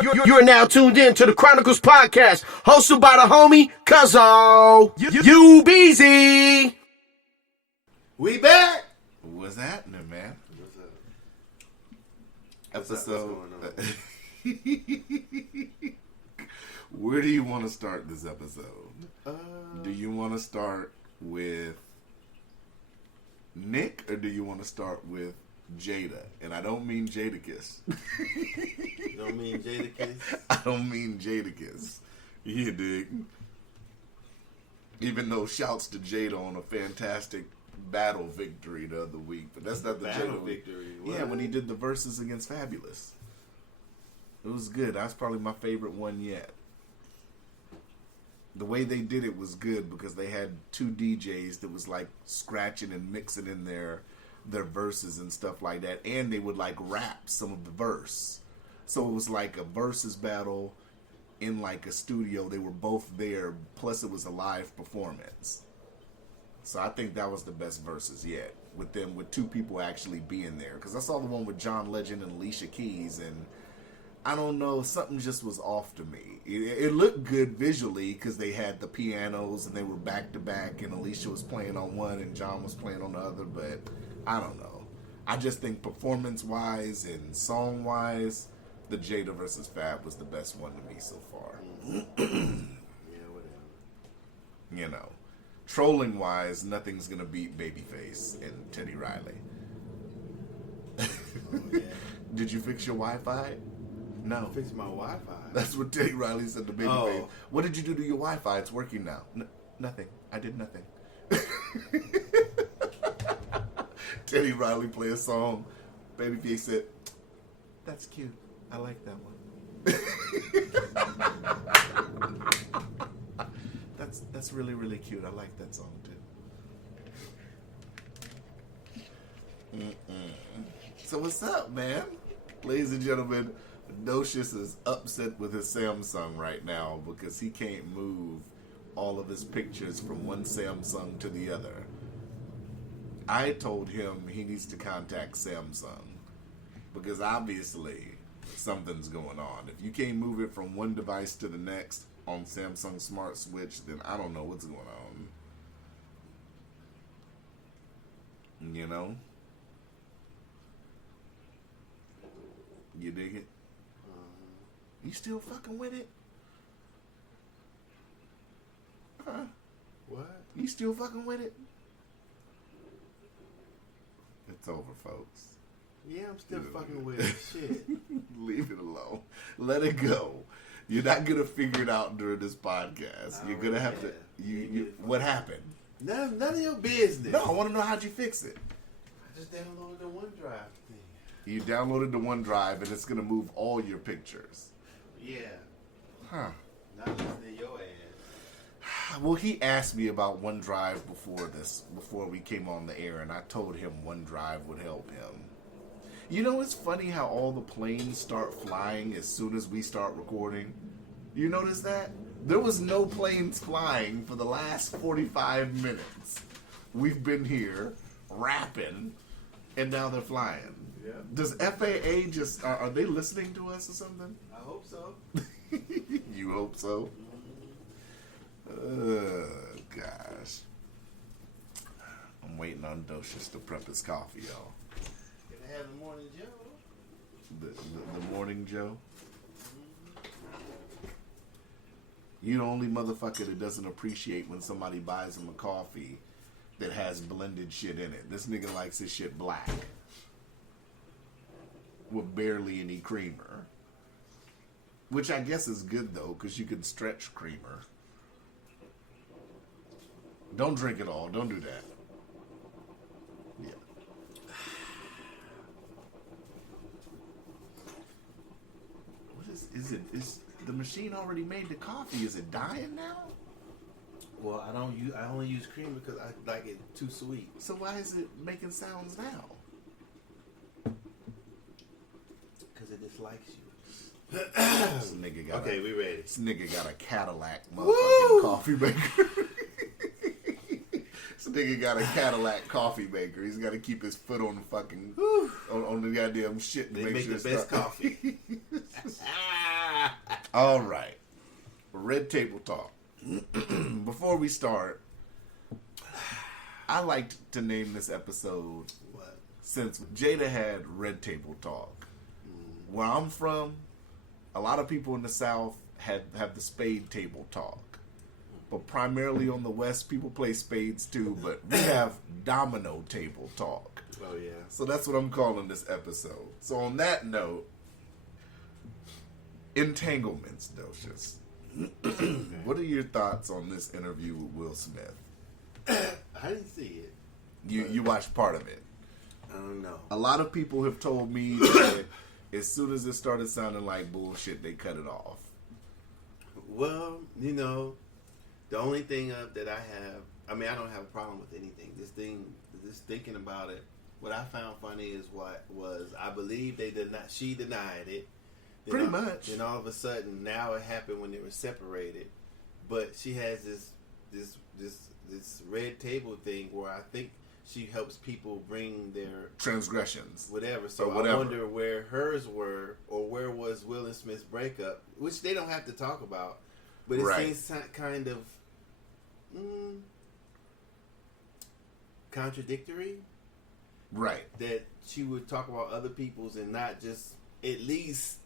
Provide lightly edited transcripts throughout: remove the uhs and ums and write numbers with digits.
You're now tuned in to the Chronicles Podcast, hosted by the homie Cuzzo. You Beezy. We back. What's happening, man? What's Episode. Where do you want to start this episode? Do you want to start with Nick, or do you want to start with Jada? And I don't mean Jadakiss. You don't mean Jadakiss? I don't mean Jadakiss. You dig? Even though shouts to Jada on a fantastic battle victory the other week, but that's not the battle Jada victory. Yeah, when he did the verses against Fabulous, it was good. That's probably my favorite one yet. The way they did it was good because they had two DJs that was like scratching and mixing in their verses and stuff like that, and they would like rap some of the verse. So it was like a versus battle in like a studio. They were both there, plus it was a live performance. So I think that was the best verses yet, with two people actually being there. Because I saw the one with John Legend and Alicia Keys, and I don't know, something just was off to me. It looked good visually because they had the pianos and they were back to back, and Alicia was playing on one and John was playing on the other, but I don't know. I just think performance-wise and song-wise, the Jada versus Fab was the best one to me so far. Yeah, whatever. You know. Trolling-wise, nothing's going to beat Babyface and Teddy Riley. Oh, yeah. Did you fix your Wi-Fi? No. Fix my Wi-Fi. That's what Teddy Riley said to Babyface. Oh. What did you do to your Wi-Fi? It's working now. Nothing. I did nothing. Teddy Riley play a song. Babyface said, "That's cute. I like that one." That's really, really cute. I like that song too. So what's up, man? Ladies and gentlemen, Docious is upset with his Samsung right now because he can't move all of his pictures from one Samsung to the other. I told him he needs to contact Samsung because obviously something's going on. If you can't move it from one device to the next on Samsung Smart Switch, then I don't know what's going on. You know? You dig it? You still fucking with it? Huh? What? You still fucking with it? It's over, folks. Yeah, I'm still fucking with it. Shit. Leave it alone. Let it go. You're not gonna figure it out during this podcast. You're gonna have to. You. What happened? None of your business. No, I want to know how'd you fix it. I just downloaded the OneDrive thing. You downloaded the OneDrive and it's gonna move all your pictures. Yeah. Huh. Not listening to your ass. Well, he asked me about OneDrive before we came on the air, and I told him OneDrive would help him. You know, it's funny how all the planes start flying as soon as we start recording. You notice that? There was no planes flying for the last 45 minutes. We've been here rapping, and now they're flying. Yeah. Does FAA just, are they listening to us or something? I hope so. You hope so? Gosh. I'm waiting on Docious to prep his coffee, y'all. Can I have the morning Joe? The morning Joe. You the only motherfucker that doesn't appreciate when somebody buys him a coffee that has blended shit in it. This nigga likes his shit black with barely any creamer, which I guess is good though, because you can stretch creamer. Don't drink it all. Don't do that. Yeah. What is it? Is the machine already made the coffee? Is it dying now? Well, I only use cream because I like it too sweet. So why is it making sounds now? Because it dislikes you. This nigga got Okay, we ready. This nigga got a Cadillac Woo! motherfucking coffee maker. This nigga got a Cadillac coffee maker. He's got to keep his foot on the fucking on the goddamn shit to They make make sure the best coffee. All right. Red Table Talk. Before we start, I like to name this episode, What? since Jada had Red Table Talk. Where I'm from, a lot of people in the South have the spade table talk. But primarily on the West, people play spades too, but we have domino table talk. Oh, yeah. So that's what I'm calling this episode. So on that note, entanglements, Docious. What are your thoughts on this interview with Will Smith? I didn't see it. You watched part of it. I don't know. A lot of people have told me that as soon as it started sounding like bullshit, they cut it off. Well, you know, the only thing that I have, I mean, I don't have a problem with anything. Just thinking about it, what I found funny is I believe she denied it. Pretty much. Then all of a sudden, now it happened when they were separated. But she has this red table thing where I think she helps people bring their transgressions, whatever. So whatever. I wonder where hers were, or where was Will and Smith's breakup, which they don't have to talk about. But it seems kind of contradictory. Right. That she would talk about other people's and not just at least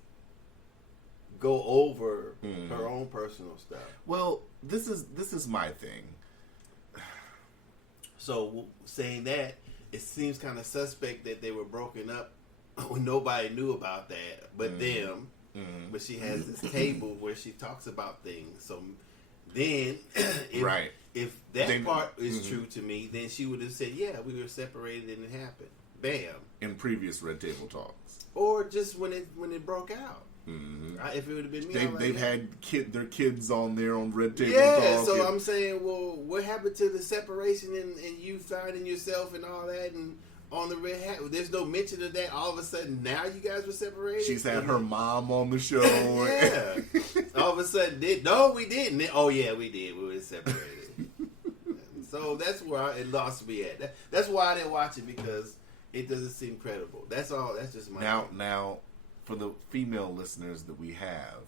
go over her own personal stuff. Well, this is my thing. So saying that, it seems kind of suspect that they were broken up when nobody knew about that but them. But she has this table where she talks about things. So then, if that part is true to me, then she would have said, "Yeah, we were separated and it happened." Bam. In previous Red Table Talks, or just when it broke out. If it would have been me, they've had their kids on there on Red Table Talk. Yeah, so I'm saying, well, what happened to the separation and you finding yourself and all that and on the red hat? There's no mention of that. All of a sudden, now you guys were separated. She's had her mom on the show. Yeah. All of a sudden, we didn't. Oh yeah, we did. We were separated. So that's where it lost me at. That's why I didn't watch it, because it doesn't seem credible. That's all. That's just my now. For the female listeners that we have,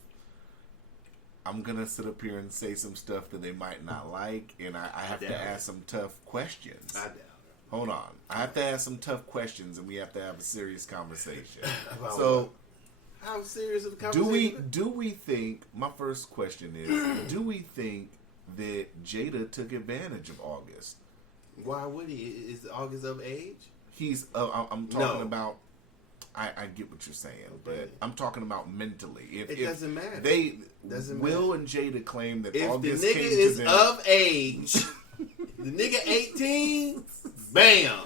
I'm going to sit up here and say some stuff that they might not like, and I have to ask some tough questions. I doubt it. Hold on. I have to ask some tough questions, and we have to have a serious conversation. So, how serious of a conversation? Do we think, my first question is, do we think that Jada took advantage of August? Why would he? Is August of age? I'm talking about, I get what you're saying, but I'm talking about mentally. It doesn't matter. Will and Jada claim that if August the nigga came is to them, of age, the nigga 18, bam,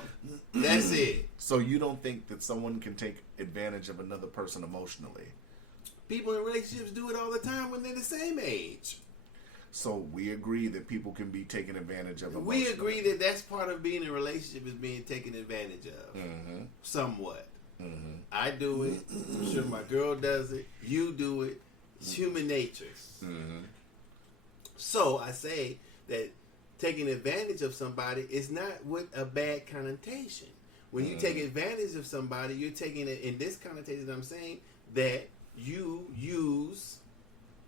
that's it. So you don't think that someone can take advantage of another person emotionally? People in relationships do it all the time when they're the same age. So we agree that people can be taken advantage of emotionally. We agree that that's part of being in a relationship, is being taken advantage of. Somewhat. I do it. I'm sure my girl does it. You do it. It's human nature. So I say that taking advantage of somebody is not with a bad connotation. When you take advantage of somebody, you're taking it in this connotation that I'm saying, that you use,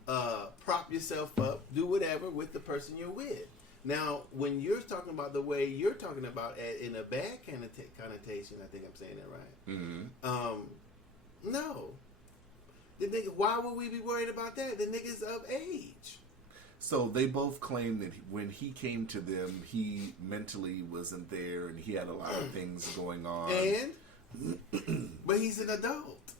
prop yourself up, do whatever with the person you're with. Now, when you're talking about the way you're talking about in a bad connotation, I think I'm saying that right. No. The nigga, why would we be worried about that? The nigga's of age. So they both claim that when he came to them, he mentally wasn't there and he had a lot of things going on. But he's an adult.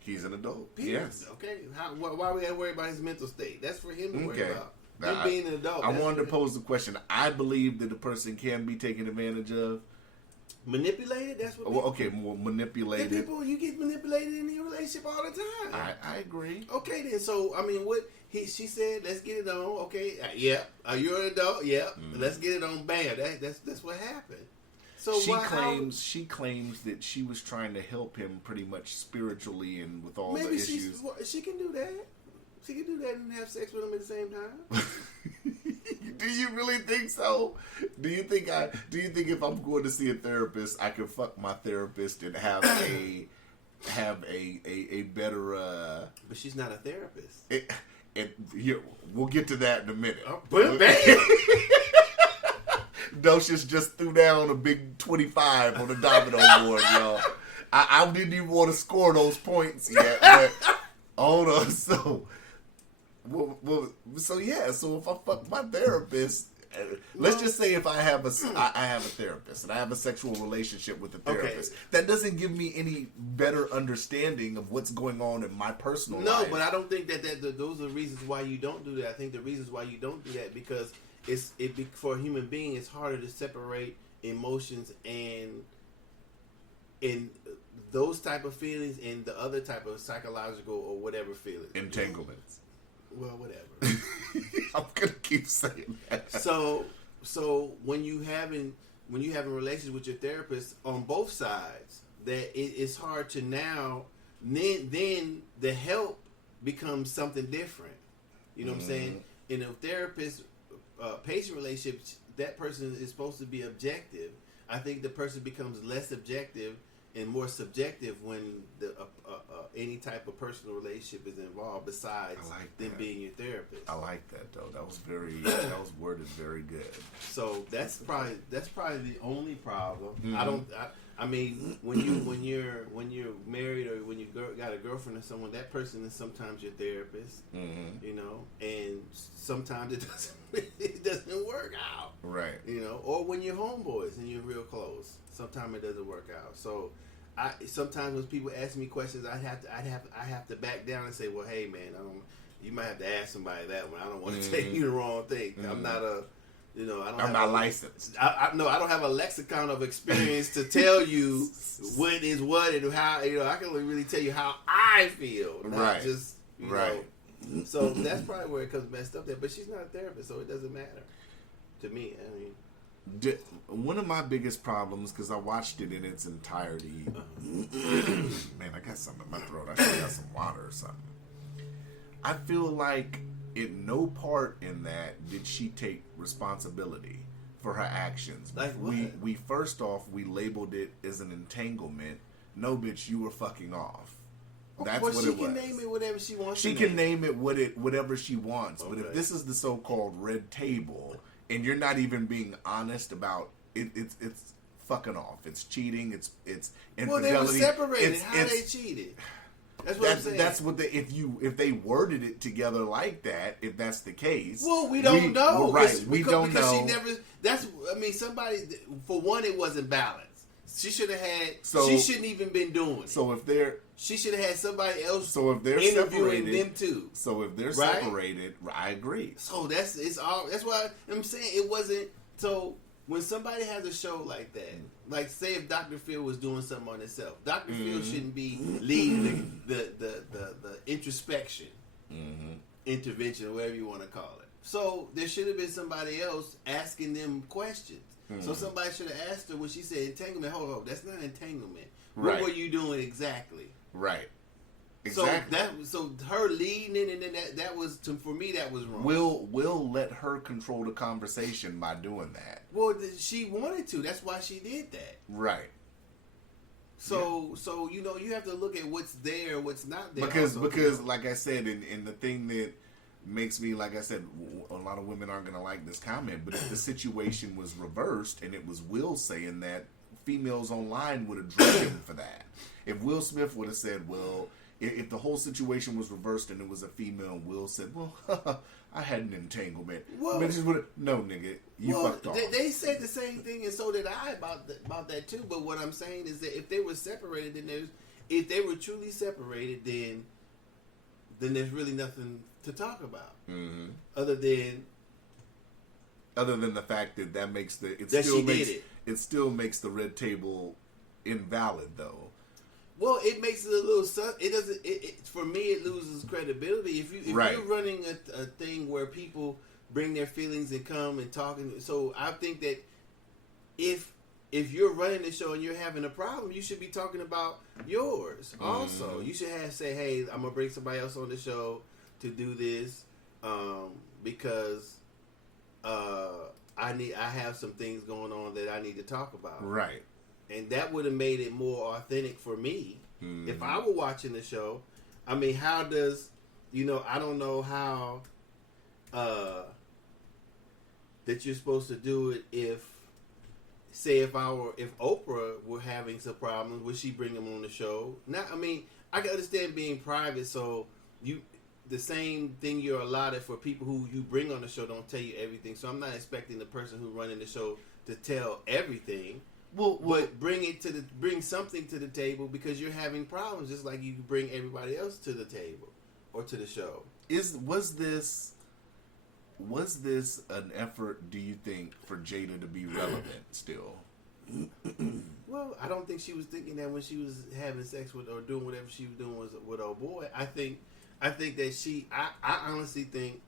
He's an adult. Period. Yes. Okay. Why we gotta worry about his mental state? That's for him to worry about. Him being an adult. I wanted to pose the question. I believe that a person can be taken advantage of. Manipulated? That's what more manipulated. People, you get manipulated in your relationship all the time. I agree. Okay, then. So, I mean, she said, let's get it on. Okay, yeah. You're an adult. Yeah. Let's get it on. Bam. That's what happened. So she claims that she was trying to help him pretty much spiritually and with all the issues. She can do that. She can do that and have sex with him at the same time. Do you really think so? Do you think if I'm going to see a therapist, I can fuck my therapist and have have a better. But she's not a therapist. We'll get to that in a minute. But bam. Docious just threw down a big 25 on the domino board, y'all. I didn't even want to score those points yet. But hold on, so if I fuck my therapist, let's just say if I have a therapist and I have a sexual relationship with the therapist, that doesn't give me any better understanding of what's going on in my personal life. No, but I don't think that those are the reasons why you don't do that. I think the reasons why you don't do that because for a human being, it's harder to separate emotions and those type of feelings and the other type of psychological or whatever feelings. Entanglements. Well, whatever. I'm gonna keep saying that. So when you having relations with your therapist on both sides, that it's hard to now. Then the help becomes something different. You know what I'm saying? In a therapist patient relationship, that person is supposed to be objective. I think the person becomes less objective and more subjective when any type of personal relationship is involved besides them being your therapist. I like that though. That was worded very good. So that's probably the only problem. I mean, when you're married or when you got a girlfriend or someone, that person is sometimes your therapist. You know, and sometimes it doesn't work out. Right. You know, or when you're homeboys and you're real close, sometimes it doesn't work out. So sometimes when people ask me questions, I have to back down and say, well, hey man, you might have to ask somebody that one. I don't want to tell you the wrong thing. I'm not I'm not licensed. I don't have a lexicon of experience to tell you what is what and how. You know, I can only really tell you how I feel, not just you know. So that's probably where it comes messed up there. But she's not a therapist, so it doesn't matter to me. I mean, one of my biggest problems, because I watched it in its entirety. Man, I got something in my throat. I should have got some water or something. I feel like in no part in that did she take responsibility for her actions. Like what? We first off, we labeled it as an entanglement. No, bitch, you were fucking off. That's what it was. She can name it whatever she wants. She can name it whatever she wants. But if this is the so-called red table, and you're not even being honest about it, it's fucking off. It's cheating. It's infidelity. Well, they were separated. How they cheated? That's what I'm saying. That's what if they worded it together like that. If that's the case, well, we don't know. Well, right, we don't know. She never. Somebody. For one, it wasn't balanced. She should have had. She shouldn't even been doing it. So if they're, she should have had somebody else. So if they're interviewing separated, them too. So if they're separated, I agree. So that's why I'm saying it wasn't. So when somebody has a show like that, like say if Dr. Phil was doing something on himself, Dr. Phil shouldn't be leading the introspection, intervention, or whatever you want to call it. So there should have been somebody else asking them questions. So somebody should have asked her when she said entanglement. Hold on, that's not entanglement. What were you doing exactly? Right. Exactly. So her leading in, and then that was for me that was wrong. We'll let her control the conversation by doing that. Well, she wanted to. That's why she did that. Right. So you know you have to look at what's there, what's not there. Because like I said, and the thing that makes me, like I said, a lot of women aren't going to like this comment, but if the situation was reversed and it was Will saying that, females online would have drilled him for that. If Will Smith would have said, well, if the whole situation was reversed and it was a female and Will said, well, I had an entanglement. Bitches would have, no, nigga, you fucked off. They said the same thing, and so did I about that too. But what I'm saying is that if they were separated, if they were truly separated, then there's really nothing to talk about, other than the fact that makes it still makes the red table invalid, though. Well, it makes it a little. It doesn't. For me, it loses credibility. If you're running a thing where people bring their feelings and come and talk, so I think that if you're running the show and you're having a problem, you should be talking about yours also. You should say, hey, I'm gonna bring somebody else on the show to do this because I have some things going on that I need to talk about. Right. And that would have made it more authentic for me If I were watching the show, I mean, how does, I don't know how that you're supposed to do it if, say, if Oprah were having some problems, would she bring him on the show? Now, I mean, I can understand being private, so the same thing you're allotted for people who you bring on the show don't tell you everything. So I'm not expecting the person who's running the show to tell everything. But bring something to the table because you're having problems, just like you bring everybody else to the table or to the show. Was this an effort, do you think, for Jada to be relevant still? Well, I don't think she was thinking that when she was having sex with or doing whatever she was doing with old boy. I think that I honestly think,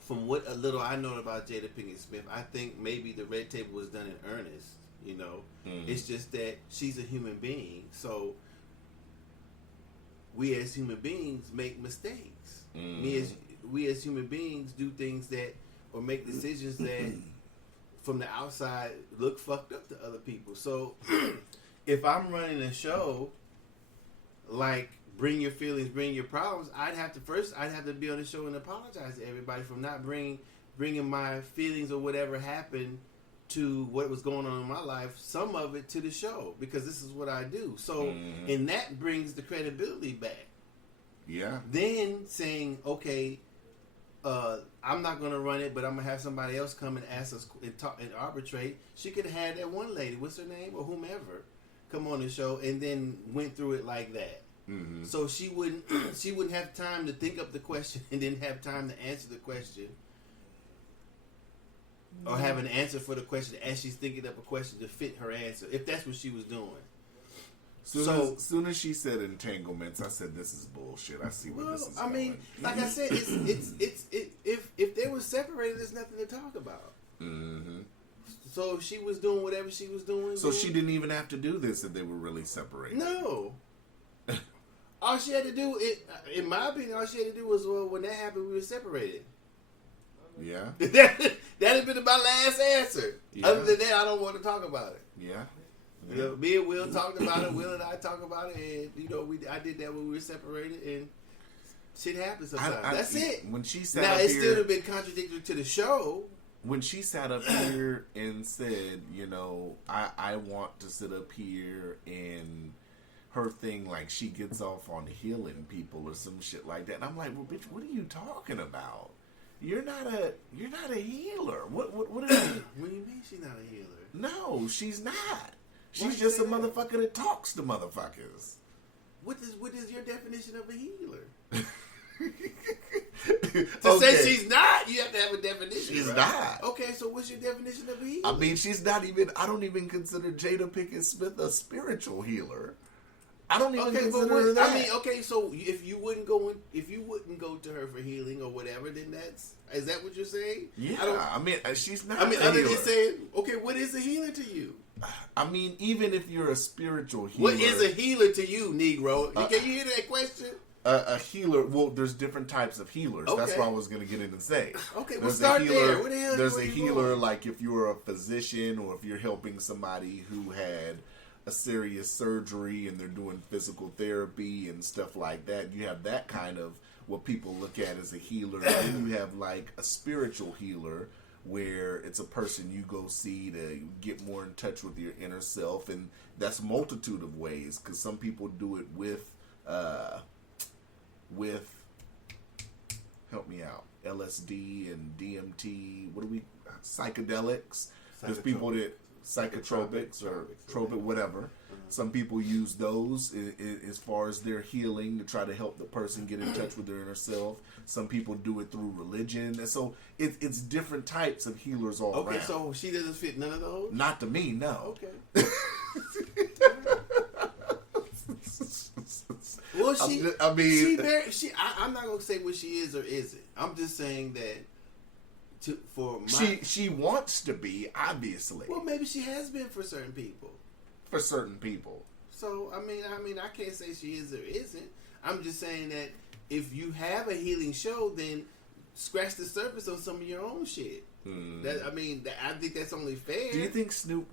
from what a little I know about Jada Pinkett Smith, I think maybe the red table was done in earnest. It's just that she's a human being, so we as human beings make mistakes. We as human beings do things that or make decisions that from the outside look fucked up to other people. So if I'm running a show like Bring Your Feelings, Bring Your Problems, I'd have to be on the show and apologize to everybody for not bringing my feelings or whatever happened to what was going on in my life, some of it to the show, because this is what I do. So, and that brings the credibility back. Yeah. Then saying, okay, I'm not going to run it, but I'm going to have somebody else come and ask us and talk and arbitrate. She could have had that one lady, what's her name, or whomever, come on the show and then went through it like that. Mm-hmm. So she wouldn't have time to think up the question and then have time to answer the question, or have an answer for the question as she's thinking up a question to fit her answer, if that's what she was doing. Soon as she said entanglements, I said, "This is bullshit." I see where this is going. I mean, like I said, if they were separated, there's nothing to talk about. Mm-hmm. So if she was doing whatever she was doing, so she didn't even have to do this if they were really separated. No. All she had to do, in my opinion, all she had to do was, well, when that happened, we were separated. Yeah. That'd have been my last answer. Yeah. Other than that, I don't want to talk about it. Yeah. Me and Will talked about it. Will and I talked about it, and I did that when we were separated, and shit happens sometimes. That's it. When she sat now, up it here, still have been contradictory to the show. When she sat up here and said, I want to sit up here, and her thing, like, she gets off on healing people or some shit like that, and I'm like, well, bitch, what are you talking about? You're not a healer. What is it? What do you mean she's not a healer? No, she's not. She's just a motherfucker that talks to motherfuckers. What is your definition of a healer? To say she's not, you have to have a definition. She's right? not. Okay, so what's your definition of a healer? I mean, she's not even. I don't even consider Jada Pinkett Smith a spiritual healer. I don't even consider her that. I mean, okay, so if you wouldn't go to her for healing or whatever, then is that what you're saying? Yeah, I mean, she's not. I mean, other than saying, okay, what is a healer to you? I mean, even if you're a spiritual healer, what is a healer to you, Negro? Can you hear that question? A healer. Well, there's different types of healers. Okay. That's what I was going to get in and say. Okay, we'll start there. What the hell? There's a healer, like if you're a physician or if you're helping somebody who had a serious surgery and they're doing physical therapy and stuff like that. You have that kind of what people look at as a healer. And then you have like a spiritual healer where it's a person you go see to get more in touch with your inner self, and that's a multitude of ways, because some people do it with help me out, LSD and DMT. What are we? Psychedelics. There's people that psychotropics or tropic, whatever. Some people use those as far as their healing to try to help the person get in touch with their inner self. Some people do it through religion, and so it's different types of healers all around. Okay, so she doesn't fit none of those? Not to me, no. Okay. Well, I'm not gonna say what she is or isn't. I'm just saying that she wants to be, obviously. Well, maybe she has been for certain people. For certain people. So I mean, I can't say she is or isn't. I'm just saying that if you have a healing show, then scratch the surface on some of your own shit. I think that's only fair. Do you think Snoop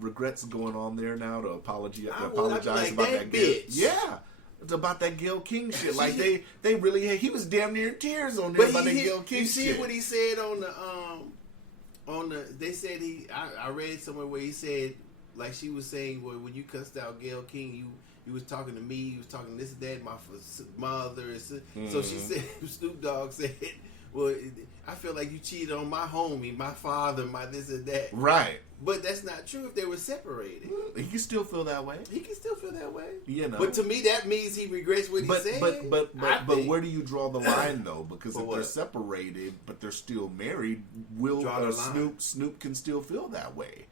regrets going on there now to apologize like, about that bitch? Yeah. It's about that Gayle King shit. Like they really he was damn near in tears on there about that Gayle King shit. You see what he said on the they said I read somewhere where he said, like, she was saying, well, when you cussed out Gayle King, you was talking to me, you was talking this and that, my mother. So she said, Snoop Dogg said, well, I feel like you cheated on my homie, my father, my this and that. Right. But that's not true if they were separated. He can still feel that way. He can still feel that way. You know. But to me, that means he regrets what he said. But where do you draw the line, though? Because if they're separated, but they're still married, Snoop can still feel that way.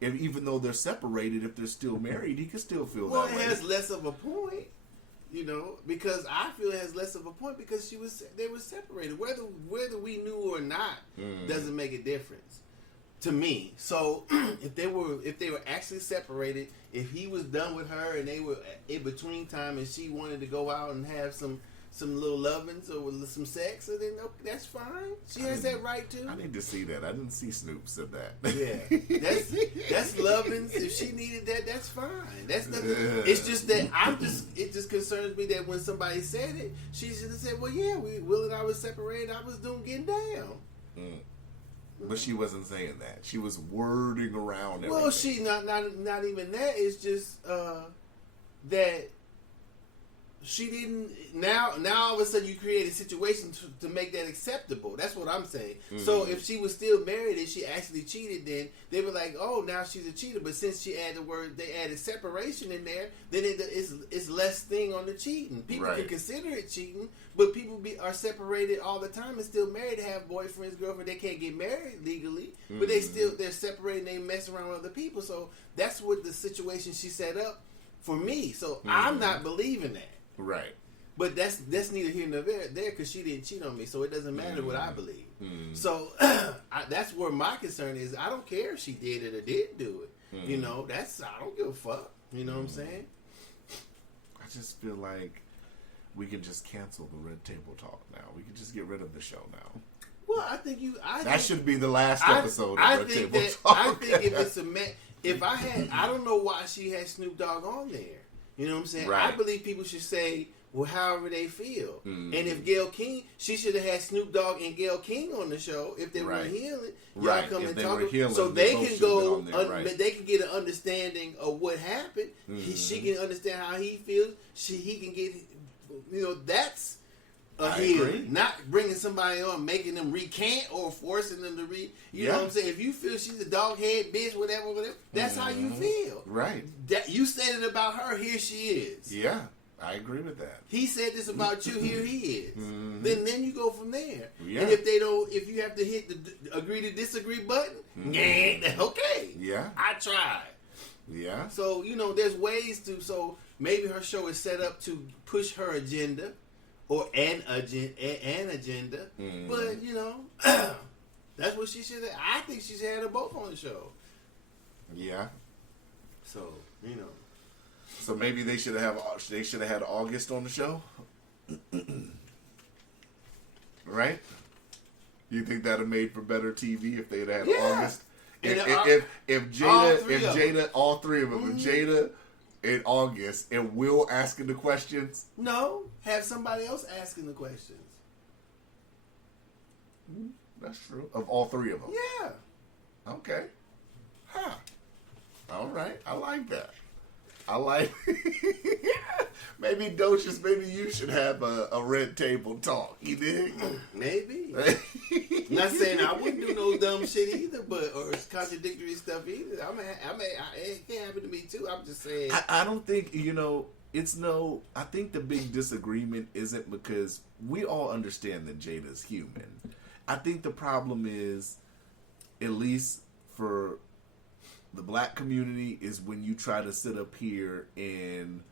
Even though they're separated, if they're still married, he can still feel that way. Well, it has less of a point. You know, because I feel it has less of a point because they were separated. Whether we knew or not doesn't make a difference to me. So if they were actually separated, if he was done with her and they were in between time and she wanted to go out and have some little lovings or some sex, then that's fine. She has that right too. I need to see that. I didn't see Snoop said that. Yeah, that's lovings. If she needed that, that's fine. That's nothing. It's just that it just concerns me that when somebody said it, she should have said, "Well, yeah, Will and I was separated. I was getting down." But she wasn't saying that. She was wording around everything. Well, she not even that. It's just that. She didn't. Now all of a sudden you create a situation to make that acceptable. That's what I'm saying. So if she was still married and she actually cheated, then they were like, "Oh, now she's a cheater." But since they added separation in there, then it's less thing on the cheating. People can consider it cheating, but people are separated all the time and still married. They have boyfriends, girlfriends. They can't get married legally, but they're separated. And they mess around with other people. So that's what the situation she set up for me. So I'm not believing that. Right. But that's neither here nor there because she didn't cheat on me, so it doesn't matter what I believe. So that's where my concern is. I don't care if she did it or didn't do it. You know, I don't give a fuck. You know what I'm saying? I just feel like we can just cancel the Red Table Talk now. We can just get rid of the show now. Well, that should be the last episode of Red Table Talk. I think if it's I don't know why she had Snoop Dogg on there. You know what I'm saying? Right. I believe people should say, well, however they feel. And if Gayle King, she should have had Snoop Dogg and Gayle King on the show if they were healing. Y'all come and talk, so they can go. They can get an understanding of what happened. She can understand how he feels. He can get. You know, that's a healing. Not bringing somebody on, making them recant or forcing them to read. You know what I'm saying? If you feel she's a dog head bitch, whatever, that's how you feel. Right. That you said it about her. Here she is. Yeah, I agree with that. He said this about you. Here he is. Then you go from there. Yeah. And if you have to hit the agree to disagree button, okay. Yeah. I tried. Yeah. So there's ways to. So maybe her show is set up to push her agenda. Or an agenda, but that's what she should have. I think she should have them both on the show. Yeah. So So maybe they should have had August on the show, right? You think that'd have made for better TV if they'd had August? If Jada, all three of them, if Jada. In August, and Will asking the questions? No, have somebody else asking the questions. That's true. Of all three of them? Yeah. Okay. Huh. All right. I like that. I like... Maybe Docious, maybe you should have a Red Table Talk. You dig? Maybe. Not saying I wouldn't do no dumb shit either, or contradictory stuff either. It can't happen to me too. I'm just saying. I don't think, I think the big disagreement isn't because we all understand that Jada's human. I think the problem is, at least for the black community, is when you try to sit up here and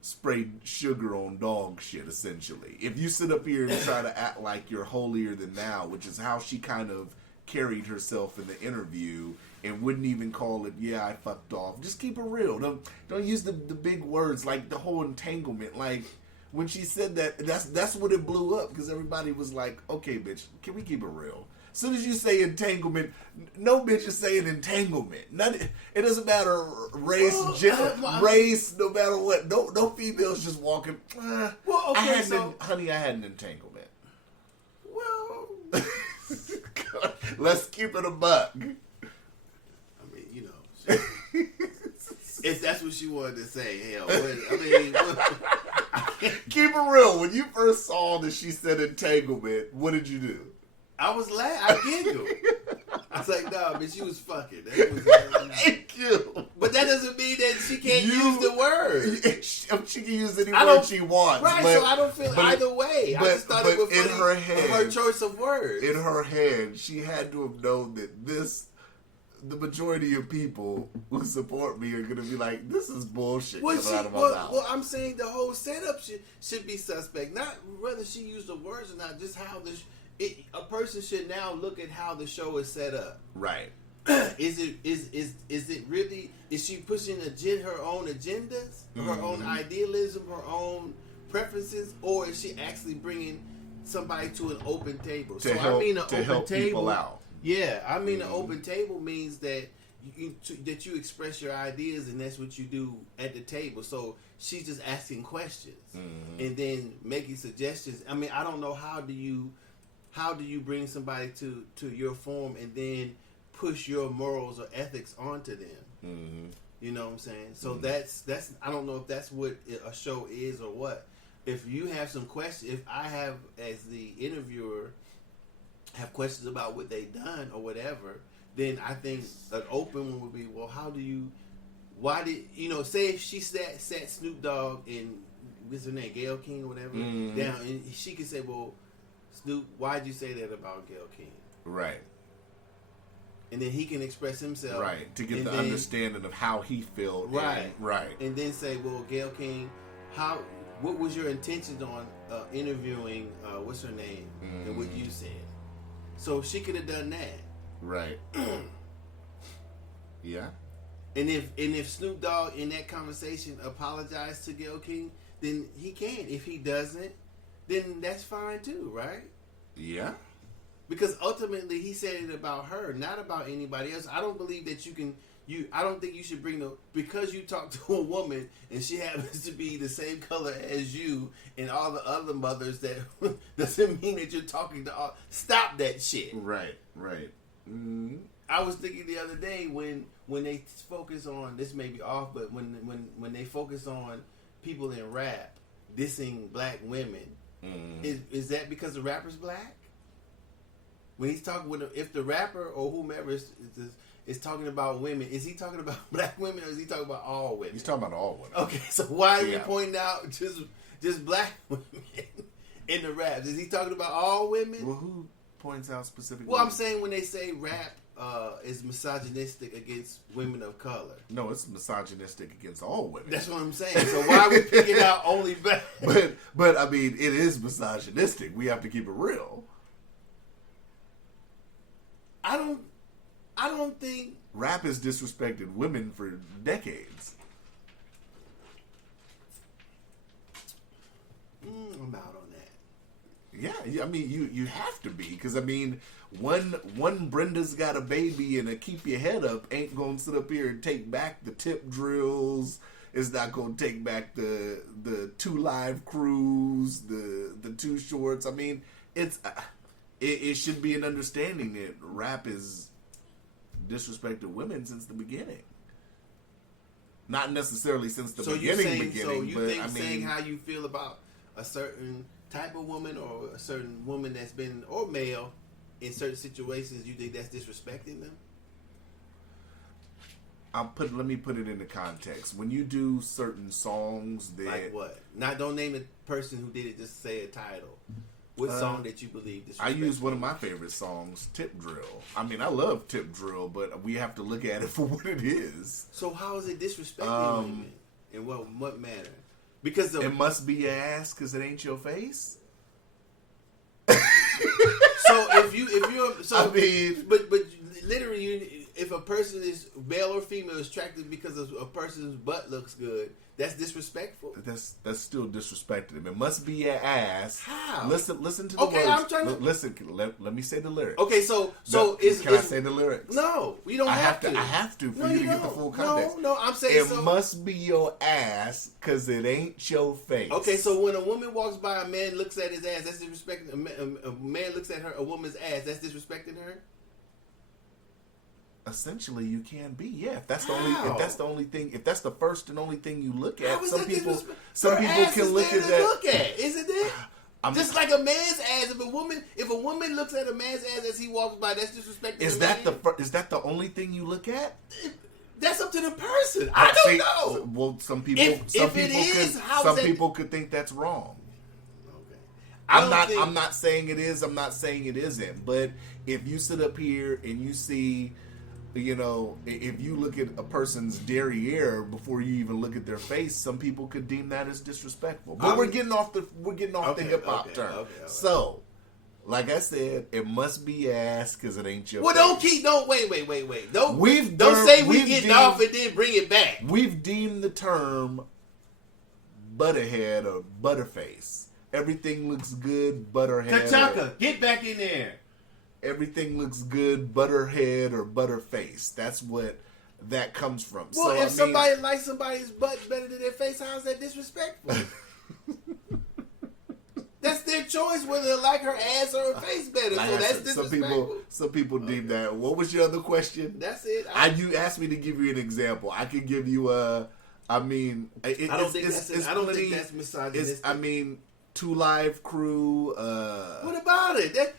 spray sugar on dog shit, essentially. If you sit up here and try to act like you're holier than thou, which is how she kind of carried herself in the interview, and wouldn't even call it, yeah, I fucked off. Just keep it real. Don't use the big words like the whole entanglement. Like, when she said that, that's what it blew up, because everybody was like, okay, bitch, can we keep it real? As soon as you say entanglement, no bitch is saying entanglement. It doesn't matter race, gender, race, no matter what. No female's just walking. Well, okay, honey, I had an entanglement. Well, let's keep it a buck. I mean, you know, if that's what she wanted to say, hell, keep it real. When you first saw that she said entanglement, what did you do? I was laughing. I giggled. I was like, no, but she was fucking. Thank you. But that doesn't mean that she can't use the word. She can use any word she wants. Right, but, so I don't feel either way. I just thought it was funny, in her head, her choice of words. In her head, she had to have known that the majority of people who support me are going to be like, this is bullshit. Well, I'm saying the whole setup should be suspect. Not whether she used the words or not, just how a person should now look at how the show is set up. Right. Is it really? Is she pushing her own agendas, her own idealism, her own preferences, or is she actually bringing somebody to an open table? To help people out. Yeah, I mean, an open table means that you express your ideas, and that's what you do at the table. So she's just asking questions and then making suggestions. I mean, I don't know how do you bring somebody to your form and then push your morals or ethics onto them. You know what I'm saying? So that's I don't know if that's what a show is or what. If you have some questions, if I have, as the interviewer, have questions about what they've done or whatever, then I think an open one would be, well, say if she sat Snoop Dogg and, what's her name, Gayle King or whatever, down, and she could say, well, Snoop, why'd you say that about Gayle King? Right. And then he can express himself. Right, to get the understanding of how he felt. Right. Right. And then say, well, Gayle King, what was your intentions on interviewing, what's her name, and what you said? So she could have done that. Right. Yeah. And if Snoop Dogg in that conversation apologized to Gayle King, then he can. If he doesn't, then that's fine too, right? Yeah. Because ultimately he said it about her, not about anybody else. I don't believe that I don't think you should bring because you talk to a woman and she happens to be the same color as you and all the other mothers, that doesn't mean that you're talking to all. Stop that shit. Right. I was thinking the other day when they focus on, this may be off, but when they focus on people in rap dissing black women, is that because the rapper's black? When he's talking if the rapper or whomever is talking about women, is he talking about black women or is he talking about all women? He's talking about all women. Okay, so why are you pointing out just black women in the raps? Is he talking about all women? Well, who points out specifically? Well, I'm saying when they say rap is misogynistic against women of color. No, it's misogynistic against all women. That's what I'm saying. So why are we picking out only black? But I mean, it is misogynistic. We have to keep it real. I don't think rap has disrespected women for decades. I'm out on that. Yeah, I mean, you have to be, because I mean, one Brenda's got a baby and a keep your head up ain't gonna sit up here and take back the tip drills. Is not gonna take back the 2 Live crews, the 2 Shorts. I mean, it should be an understanding that rap is disrespected women since the beginning. Not necessarily since the beginning. So you think saying how you feel about a certain type of woman or a certain woman that's been, or male, in certain situations, you think that's disrespecting them? Let me put it into context. When you do certain songs that, like what? Don't name the person who did it. Just say a title. What song that you believe disrespectful? I use one of my favorite songs, Tip Drill. I mean, I love Tip Drill, but we have to look at it for what it is. So how is it disrespecting women? In what manner? Because it must be your ass because it ain't your face. So I mean, but literally, if a person is male or female is attracted because of a person's butt looks good, That's disrespectful. That's still disrespecting him. It must be your ass. How? Listen to the Okay, words. I'm trying to listen. Let me say the lyrics. Okay, so can I say the lyrics? No, you don't have to. I have to for No, you to you get the don't. full context. No, I'm saying it must be your ass because it ain't your face. Okay, so when a woman walks by, a man looks at his ass. That's disrespecting. A man looks at a woman's ass. That's disrespecting her. Essentially, you can be, yeah. If that's the only thing, if that's the first and only thing you look at, How is some that people Her ass can is look there at to that. Look at, isn't it? Just like a man's ass. If a woman looks at a man's ass as he walks by, that's disrespecting. Is that the only thing you look at? That's up to the person. I don't know. Well, some people could think that's wrong. Okay. I'm not saying it is. I'm not saying it isn't. But if you sit up here and you see, you know, if you look at a person's derriere before you even look at their face, some people could deem that as disrespectful. But we're getting off the hip hop term. Okay. So, like I said, it must be ass because it ain't your. Well, face. Wait. Don't say we getting off and then bring it back. We've deemed the term butterhead or butterface. Everything looks good, butterhead. Tachanka, get back in there. Everything looks good, butterhead or butterface. That's what that comes from. Well, so, if somebody likes somebody's butt better than their face, how is that disrespectful? That's their choice whether they like her ass or her face better. So that's disrespectful. Some people deem that. What was your other question? That's it. You asked me to give you an example. I could give you a. I don't think that's misogynistic. Two Live Crew. What about it?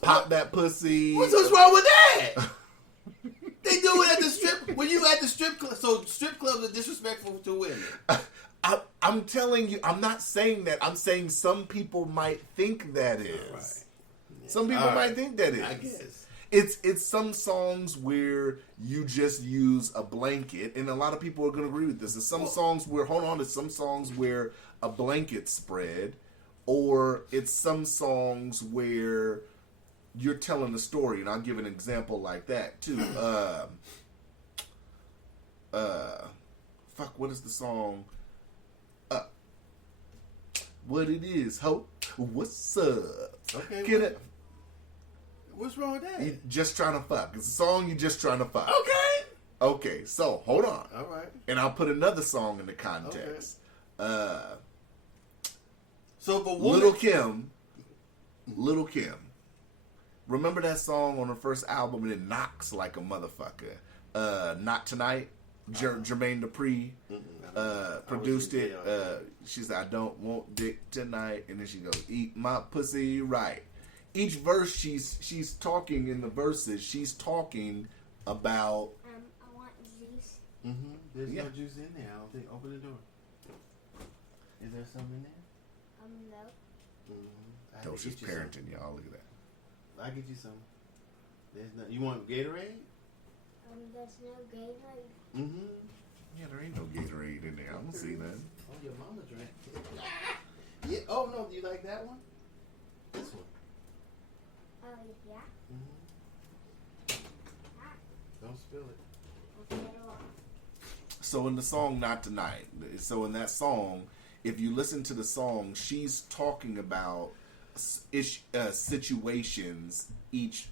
Pop that pussy. What's wrong with that? They do it at the strip. When you at the strip club, so strip clubs are disrespectful to women. I'm telling you, I'm not saying that. I'm saying some people might think that is. Right. Yeah. Some people might think that is. I guess. It's some songs where you just use a blanket, and a lot of people are going to agree with this. There's some songs where, there's some songs where a blanket spread, or it's some songs where you're telling a story, and I'll give an example like that too. What is the song? What it is, ho? What's up? Okay. Get it? What's wrong with that? You just trying to fuck. It's a song you just trying to fuck. Okay. So hold on. All right. And I'll put another song in the context. Okay. So if a woman, Little Kim. Remember that song on her first album, and it knocks like a motherfucker. Not Tonight. Jermaine Dupri produced it. She said, "I don't want dick tonight," and then she goes, "Eat my pussy right." Each verse, she's talking in the verses. She's talking about. I want juice. There's no juice in there. I don't think. Open the door. Is there some in there? No. Docious parenting, y'all. Look at that. I'll get you some. There's no. You want Gatorade? There's no Gatorade. Yeah, there ain't no Gatorade in there. I don't see nothing. Oh, your mama drank. Yeah. Oh no, do you like that one? This one. Oh yeah. Don't spill it. Okay. So in the song Not Tonight, so in that song, if you listen to the song, she's talking about situations each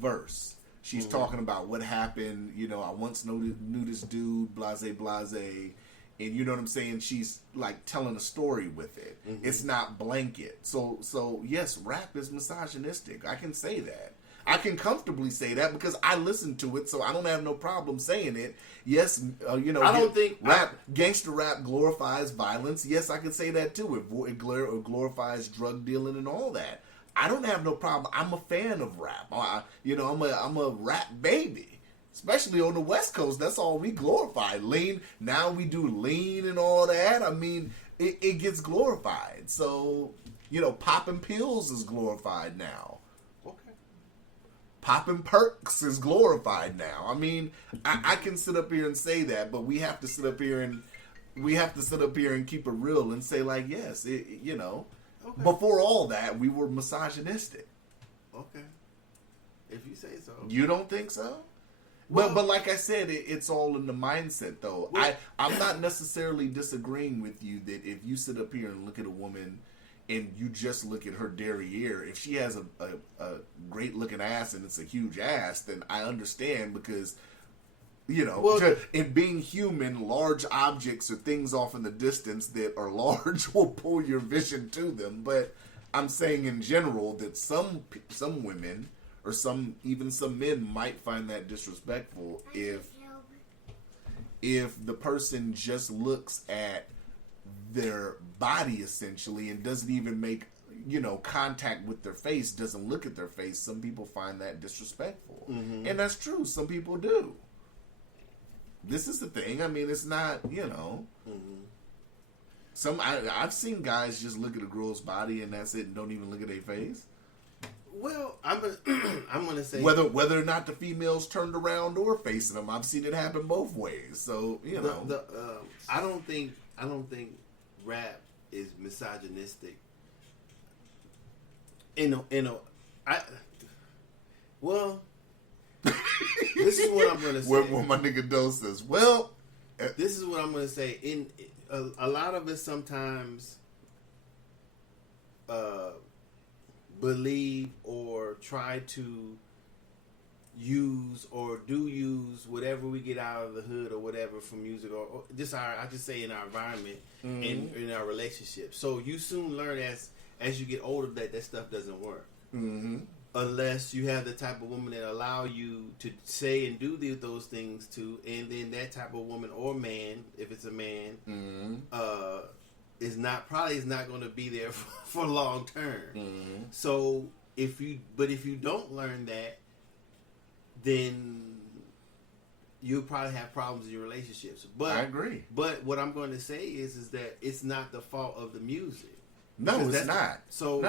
verse. She's talking about what happened, I once knew this dude, blase, blase, and you know what I'm saying? She's like telling a story with it. It's not blanket. So yes, rap is misogynistic. I can say that. I can comfortably say that because I listen to it, so I don't have no problem saying it. Yes, I don't think gangster rap glorifies violence. Yes, I can say that too. It glorifies drug dealing and all that. I don't have no problem. I'm a fan of rap. I'm a rap baby, especially on the West Coast. That's all we glorify. Lean. Now we do lean and all that. I mean, it gets glorified. So popping pills is glorified now. Popping perks is glorified now. I mean, I can sit up here and say that, but we have to sit up here and keep it real and say like, yes, Okay. Before all that, we were misogynistic. Okay. If you say so. You don't think so? But like I said, it's all in the mindset, though. Well, I'm not necessarily disagreeing with you that if you sit up here and look at a woman and you just look at her derriere, if she has a great looking ass and it's a huge ass, then I understand because, you know, Well, in being human, large objects or things off in the distance that are large will pull your vision to them. But I'm saying in general that some women or even some men might find that disrespectful if the person just looks at their body essentially and doesn't even make, you know, contact with their face, doesn't look at their face. Some people find that disrespectful. Mm-hmm. And that's true. Some people do. This is the thing. I mean, it's not, you know. Mm-hmm. I've seen guys just look at a girl's body and that's it and don't even look at their face. Well, I'm gonna say Whether or not the female's turned around or facing them, I've seen it happen both ways. So, you know. I don't think rap is misogynistic. Well, this is what I'm gonna say. When my nigga Dose says, well, This is what I'm gonna say. In a lot of us sometimes believe or try to use or do use whatever we get out of the hood or whatever from music or just I just say in our environment and in our relationship. So you soon learn as you get older that stuff doesn't work. mm-hmm. Unless you have the type of woman that allow you to say and do those things to, and then that type of woman or man, if it's a man, is not going to be there for long term. Mm-hmm. So if you don't learn that, then you'll probably have problems in your relationships. But I agree. But what I'm going to say is that it's not the fault of the music. No, it's not. So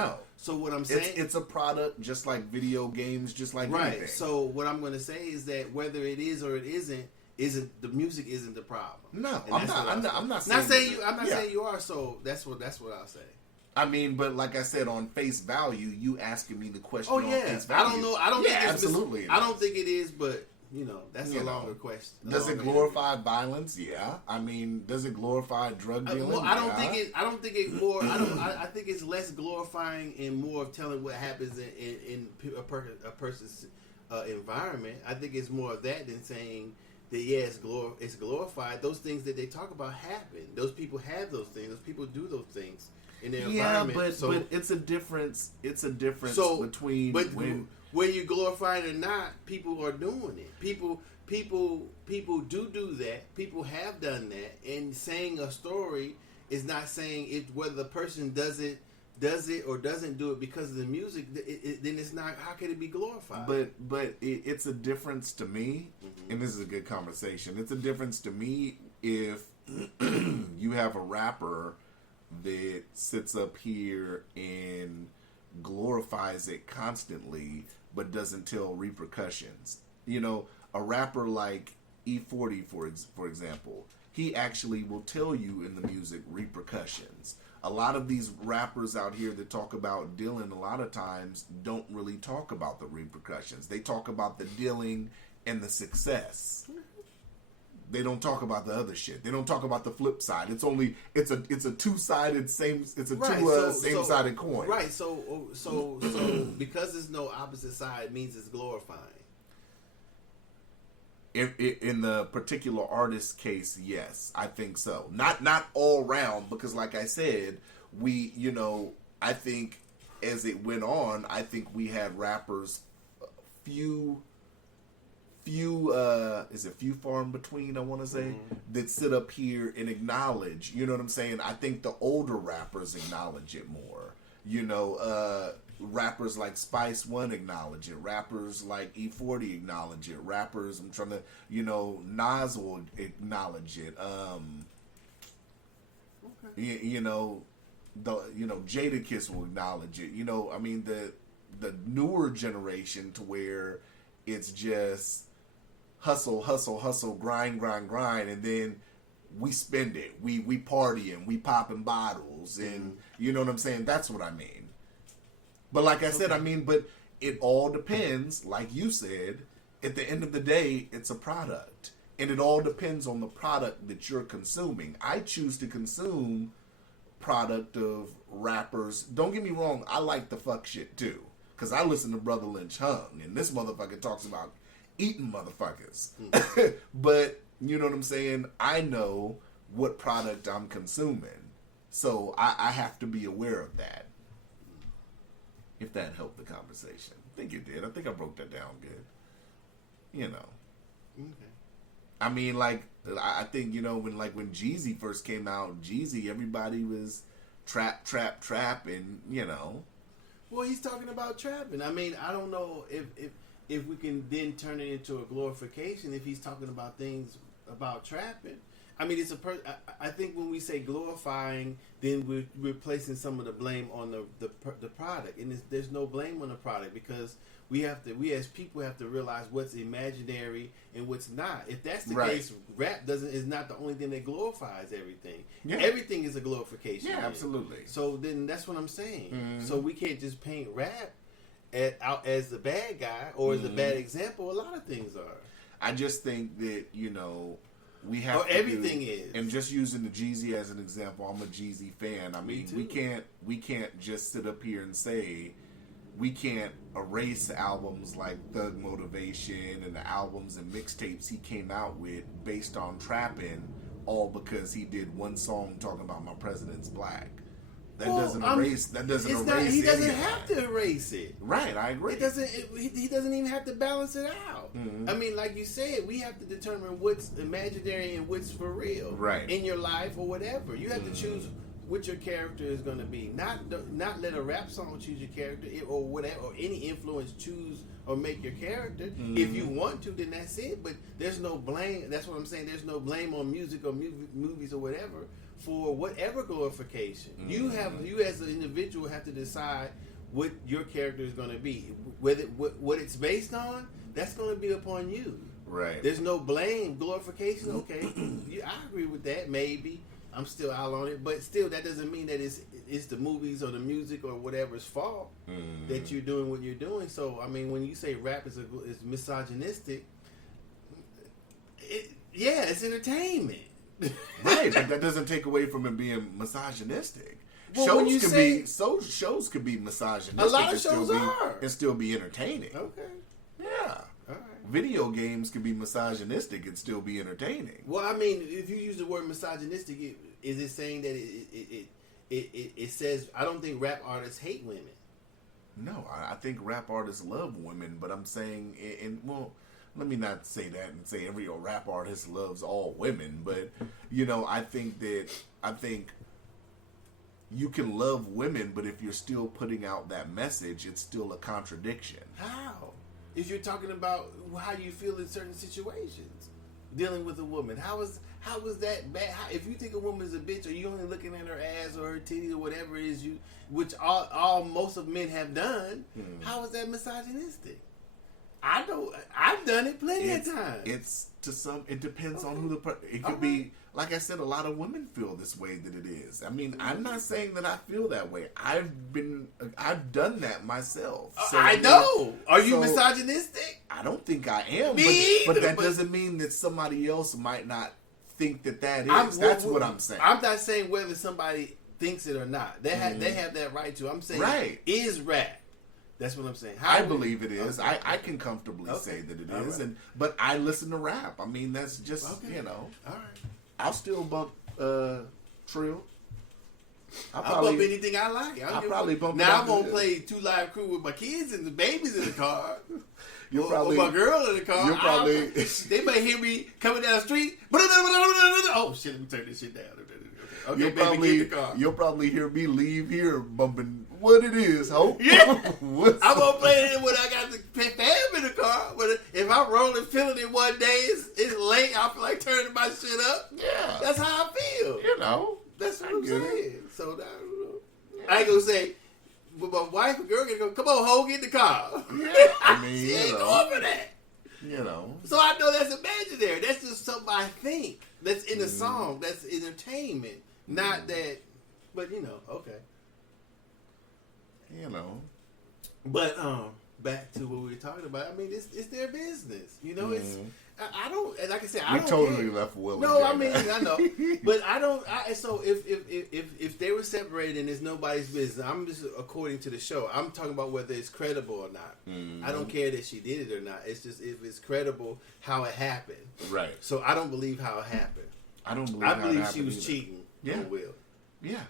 what I'm saying, it's a product, just like video games, just like right. anything. So what I'm going to say is that whether it is or it isn't the music isn't the problem. No, And I'm not saying saying I'm not saying you are. So that's what I'll say. I mean, but like I said, on face value, you asking me the question. Oh on yeah, face value. I don't know. I don't think it's absolutely. I don't think it is, but you know, that's a longer question. Does it glorify violence? Yeah. I mean, does it glorify drug dealing? Well, I don't think it more. I think it's less glorifying and more of telling what happens in a person's environment. I think it's more of that than saying that it's glorified. Those things that they talk about happen. Those people have those things. Those people do those things in their environment. But it's a difference. It's a difference between whether you glorify it or not, people are doing it. People do that. People have done that. And saying a story is not saying it whether the person does it or doesn't do it because of the music. Then it's not. How can it be glorified? But it's a difference to me, and this is a good conversation. It's a difference to me if you have a rapper that sits up here and glorifies it constantly but doesn't tell repercussions. You know, a rapper like E40 for example, he actually will tell you in the music repercussions. A lot of these rappers out here that talk about dealing a lot of times don't really talk about the repercussions. They talk about the dealing and the success. They don't talk about the other shit. They don't talk about the flip side. It's a two-sided same-sided coin. Right. So because there's no opposite side means it's glorifying. In the particular artist's case, yes, I think so. Not all round, because like I said, I think as it went on, I think we had rappers few far in between, I want to say, that sit up here and acknowledge, you know what I'm saying? I think the older rappers acknowledge it more. You know, rappers like Spice One acknowledge it. Rappers like E40 acknowledge it. Rappers, Nas will acknowledge it. Jada Kiss will acknowledge it. You know, I mean, the newer generation to where it's just hustle, grind, and then we spend it. We partying, we popping bottles, and you know what I'm saying? That's what I mean. But like I said, but it all depends, like you said, at the end of the day, it's a product. And it all depends on the product that you're consuming. I choose to consume product of rappers. Don't get me wrong, I like the fuck shit too. Because I listen to Brother Lynch Hung, and this motherfucker talks about eating motherfuckers. But, you know what I'm saying? I know what product I'm consuming. So I have to be aware of that. If that helped the conversation. I think it did. I think I broke that down good. You know. Okay. I mean, like, I think, you know, when Jeezy first came out, Jeezy, everybody was trap, and, you know. Well, he's talking about trapping. I mean, I don't know if we can then turn it into a glorification if he's talking about things about trapping. I mean, I think when we say glorifying, then we're placing some of the blame on the product, and there's no blame on the product because we as people have to realize what's imaginary and what's not. If that's the case, rap is not the only thing that glorifies everything. Yeah. Everything is a glorification. Yeah, absolutely. So then that's what I'm saying. Mm-hmm. So we can't just paint rap out as the bad guy or as a bad example. A lot of things are. I just think that, you know, we have to everything is. And just using the Jeezy as an example, I'm a Jeezy fan. I mean, we can't just sit up here and say we can't erase albums like Thug Motivation and the albums and mixtapes he came out with based on trapping, all because he did one song talking about my president's black. That doesn't erase. He doesn't have to erase it. Right, I agree. He doesn't even have to balance it out. Mm-hmm. I mean, like you said, we have to determine what's imaginary and what's for real. Right. In your life or whatever, you have to choose what your character is going to be. Not let a rap song choose your character or whatever, or any influence choose or make your character. Mm-hmm. If you want to, then that's it. But there's no blame. That's what I'm saying. There's no blame on music or movies or whatever for whatever glorification. Mm-hmm. You as an individual have to decide what your character is going to be. Whether what it's based on, that's going to be upon you. Right. There's no blame. Glorification, okay. I agree with that, maybe. I'm still out on it, but still, that doesn't mean that it's the movies or the music or whatever's fault that you're doing what you're doing. So, I mean, when you say rap is misogynistic, it's entertainment. Right, but that doesn't take away from it being misogynistic. Well, shows could be misogynistic. A lot of shows are. And still be entertaining. Okay. Yeah. All right. Video games can be misogynistic and still be entertaining. Well, I mean, if you use the word misogynistic, is it saying that it says? I don't think rap artists hate women. No, I think rap artists love women, but I'm saying, let me not say that and say every rap artist loves all women, but you know, I think you can love women, but if you're still putting out that message, it's still a contradiction. How? If you're talking about how you feel in certain situations, dealing with a woman, how is that bad? If you think a woman is a bitch, or you only looking at her ass or her titties or whatever it is which most of men have done, how is that misogynistic? I've done it plenty of times. It depends on who it could be. Like I said, a lot of women feel this way that it is. I mean, I'm not saying that I feel that way. I've done that myself. So, I know. Are you misogynistic? I don't think I am. But that doesn't mean that somebody else might not think that is. That's what I'm saying. I'm not saying whether somebody thinks it or not. They have that right to. I'm saying is rap. That's what I'm saying. I believe it is. Okay. I can comfortably say that it is. Right. But I listen to rap. I mean, that's just, you know. All right. I'll still bump Trill. I'll bump anything I like. I'll probably bump now I'm going to play 2 Live Crew with my kids and the babies in the car. or my girl in the car. They may hear me coming down the street. Oh, shit, let me turn this shit down. Okay, you'll probably hear me leave here bumping what it is, ho. Yeah. I'm going to play it when I got the fam in the car. But if I'm rolling, feeling it one day, it's late, I feel like turning my shit up. Yeah. That's how I feel. You know. That's what I'm saying. So, I ain't going to say, but my wife and girl can go, come on, ho, get in the car. Yeah. I mean, she ain't going for that. You know. So I know that's imaginary. That's just something I think. That's in a song. That's entertainment. Not that, but you know, okay. You know. But back to what we were talking about. I mean, it's their business. You know, it's I don't, and like I said, I We don't totally care. left Will. No, and I Jada. mean, I know, but I don't. So if they were separated and it's nobody's business, I'm just according to the show. I'm talking about whether it's credible or not. I don't care that she did it or not. It's just if it's credible how it happened. Right. So I don't believe how it happened. I don't believe. I how it believe she happened was either. cheating Yeah. on Will. Yeah.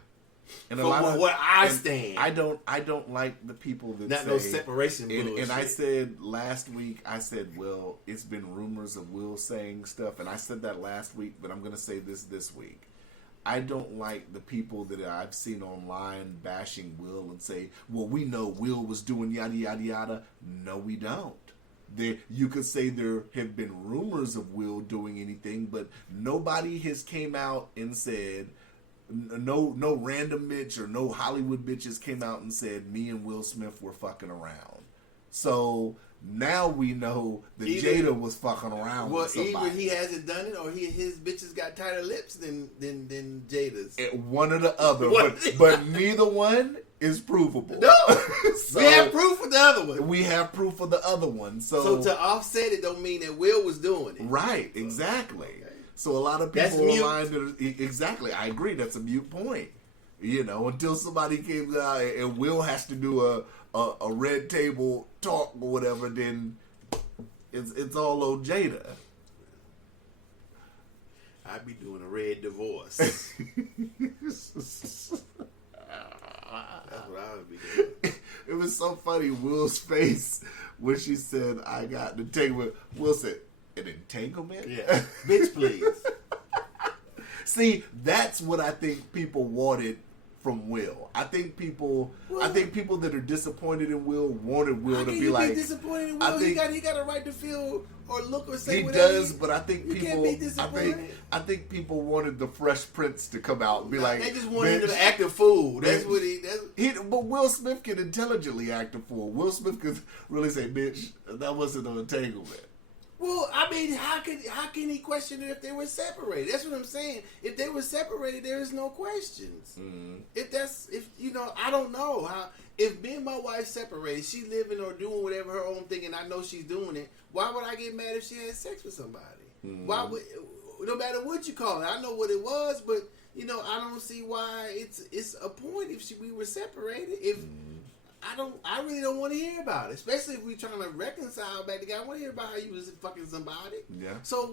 And From where I stand. I don't like the people that Not say no separation bullshit. and I said last week, I said, well, it's been rumors of Will saying stuff, and I said that last week, but I'm going to say this week. I don't like the people that I've seen online bashing Will and say, well, we know Will was doing yada, yada, yada. No, we don't. You could say there have been rumors of Will doing anything, but nobody has came out and said, no random bitch or no Hollywood bitches came out and said me and Will Smith were fucking around. So now we know that Jada was fucking around with somebody. Either he hasn't done it or his bitches got tighter lips than Jada's. One or the other, but neither one is provable. No, So, we have proof of the other one. We have proof of the other one. So to offset it don't mean that Will was doing it. Right, exactly. Okay. So a lot of That's people mute. online that are, exactly. I agree. That's a mute point. You know, until somebody comes out and Will has to do a red table talk or whatever, then it's all on Jada. I'd be doing a red divorce. That's what I would be doing. It was so funny, Will's face when she said, I got an entanglement. Will said, an entanglement? Yeah. Bitch, please. See, that's what I think people wanted from Will. I think people that are disappointed in Will wanted Will How to can be you like, be disappointed in I Will? think- He got a right to feel or look or say he whatever. does, but I think You people can't be disappointed. I think people wanted the Fresh Prince to come out and be like, They just wanted him "Bitch, to act a fool. That's bitch." what he. But Will Smith can intelligently act a fool. Will Smith could really say, bitch, that wasn't an entanglement. Well, I mean, how can he question it if they were separated? That's what I'm saying. If they were separated, there is no questions. If I don't know how. If me and my wife separated, she living or doing whatever her own thing, and I know she's doing it. Why would I get mad if she had sex with somebody? Why would? No matter what you call it, I know what it was, but I don't see why it's a point if we were separated. If I really don't want to hear about it, especially if we're trying to reconcile back together. I want to hear about how you was fucking somebody. Yeah. So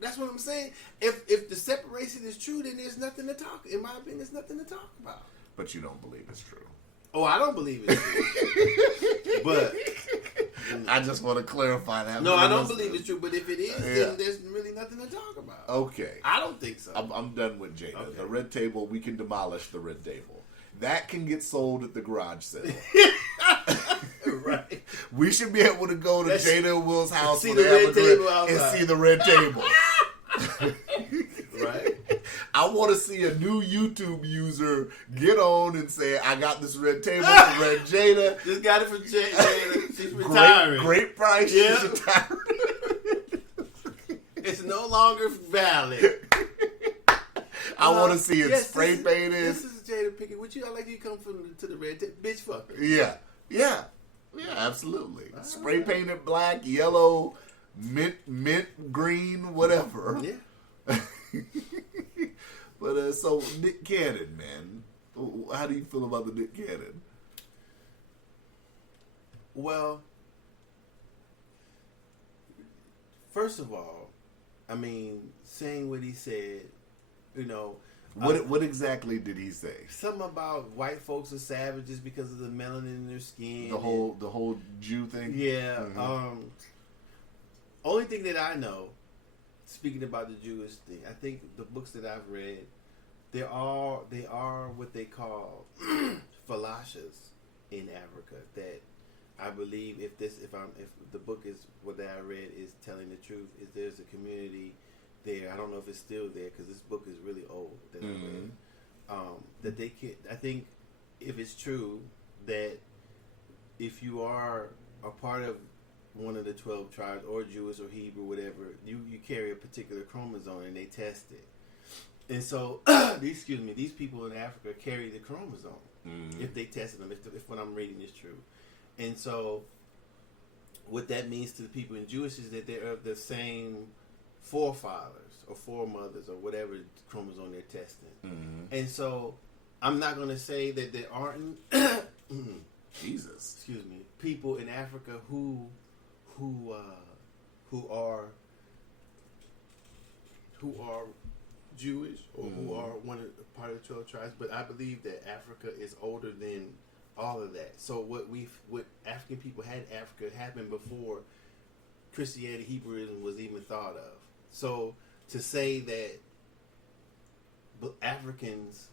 that's what I'm saying. If the separation is true, then there's nothing to talk. In my opinion, there's nothing to talk about. But you don't believe it's true. Oh, I don't believe it's true. But I just want to clarify that. no, for I the don't listeners. believe it's true. But if it is, Yeah. then there's really nothing to talk about. Okay. I don't think so. I'm done with Jada. Okay. The red table, we can demolish the red table. That can get sold at the garage sale. Right. We should be able to go to That's- Jada and Will's house see when the they have red a table and outside. see the red table. Right. I want to see a new YouTube user get on and say, I got this red table from Red Jada. Just got it from Jada. She's retiring. Great price. Yeah. She's retiring. It's no longer valid. I want to see it Yes, spray painted. This is Jada Pickett. Would you? I like you come to the red table, bitch fucker. Yeah, absolutely. Spray painted black, yellow, mint green, whatever. Yeah. But so Nick Cannon, man, how do you feel about the Nick Cannon? Well, first of all, I mean, saying what he said, What exactly did he say? something about white folks are savages because of the melanin in their skin. The whole Jew thing. Yeah. Mhm. Only thing that I know, speaking about the Jewish thing, I think the books that I've read, they are what they call falashas in Africa. That I believe if the book is what I read is telling the truth, is there's a community there. I don't know if it's still there because this book is really old that I read. That they can. I think if it's true that if you are a part of one of the 12 tribes or Jewish or Hebrew, whatever, you carry a particular chromosome and they test it. And so, these people in Africa carry the chromosome if they tested them, if what I'm reading is true. And so, what that means to the people in Jewish is that they're of the same forefathers or foremothers or whatever chromosome they're testing. Mm-hmm. And so, I'm not going to say that there aren't Jesus, excuse me, people in Africa who are Jewish or who are part of the 12 tribes, but I believe that Africa is older than all of that. So what African people had in Africa happened before Christianity, Hebrewism was even thought of. So to say that Africans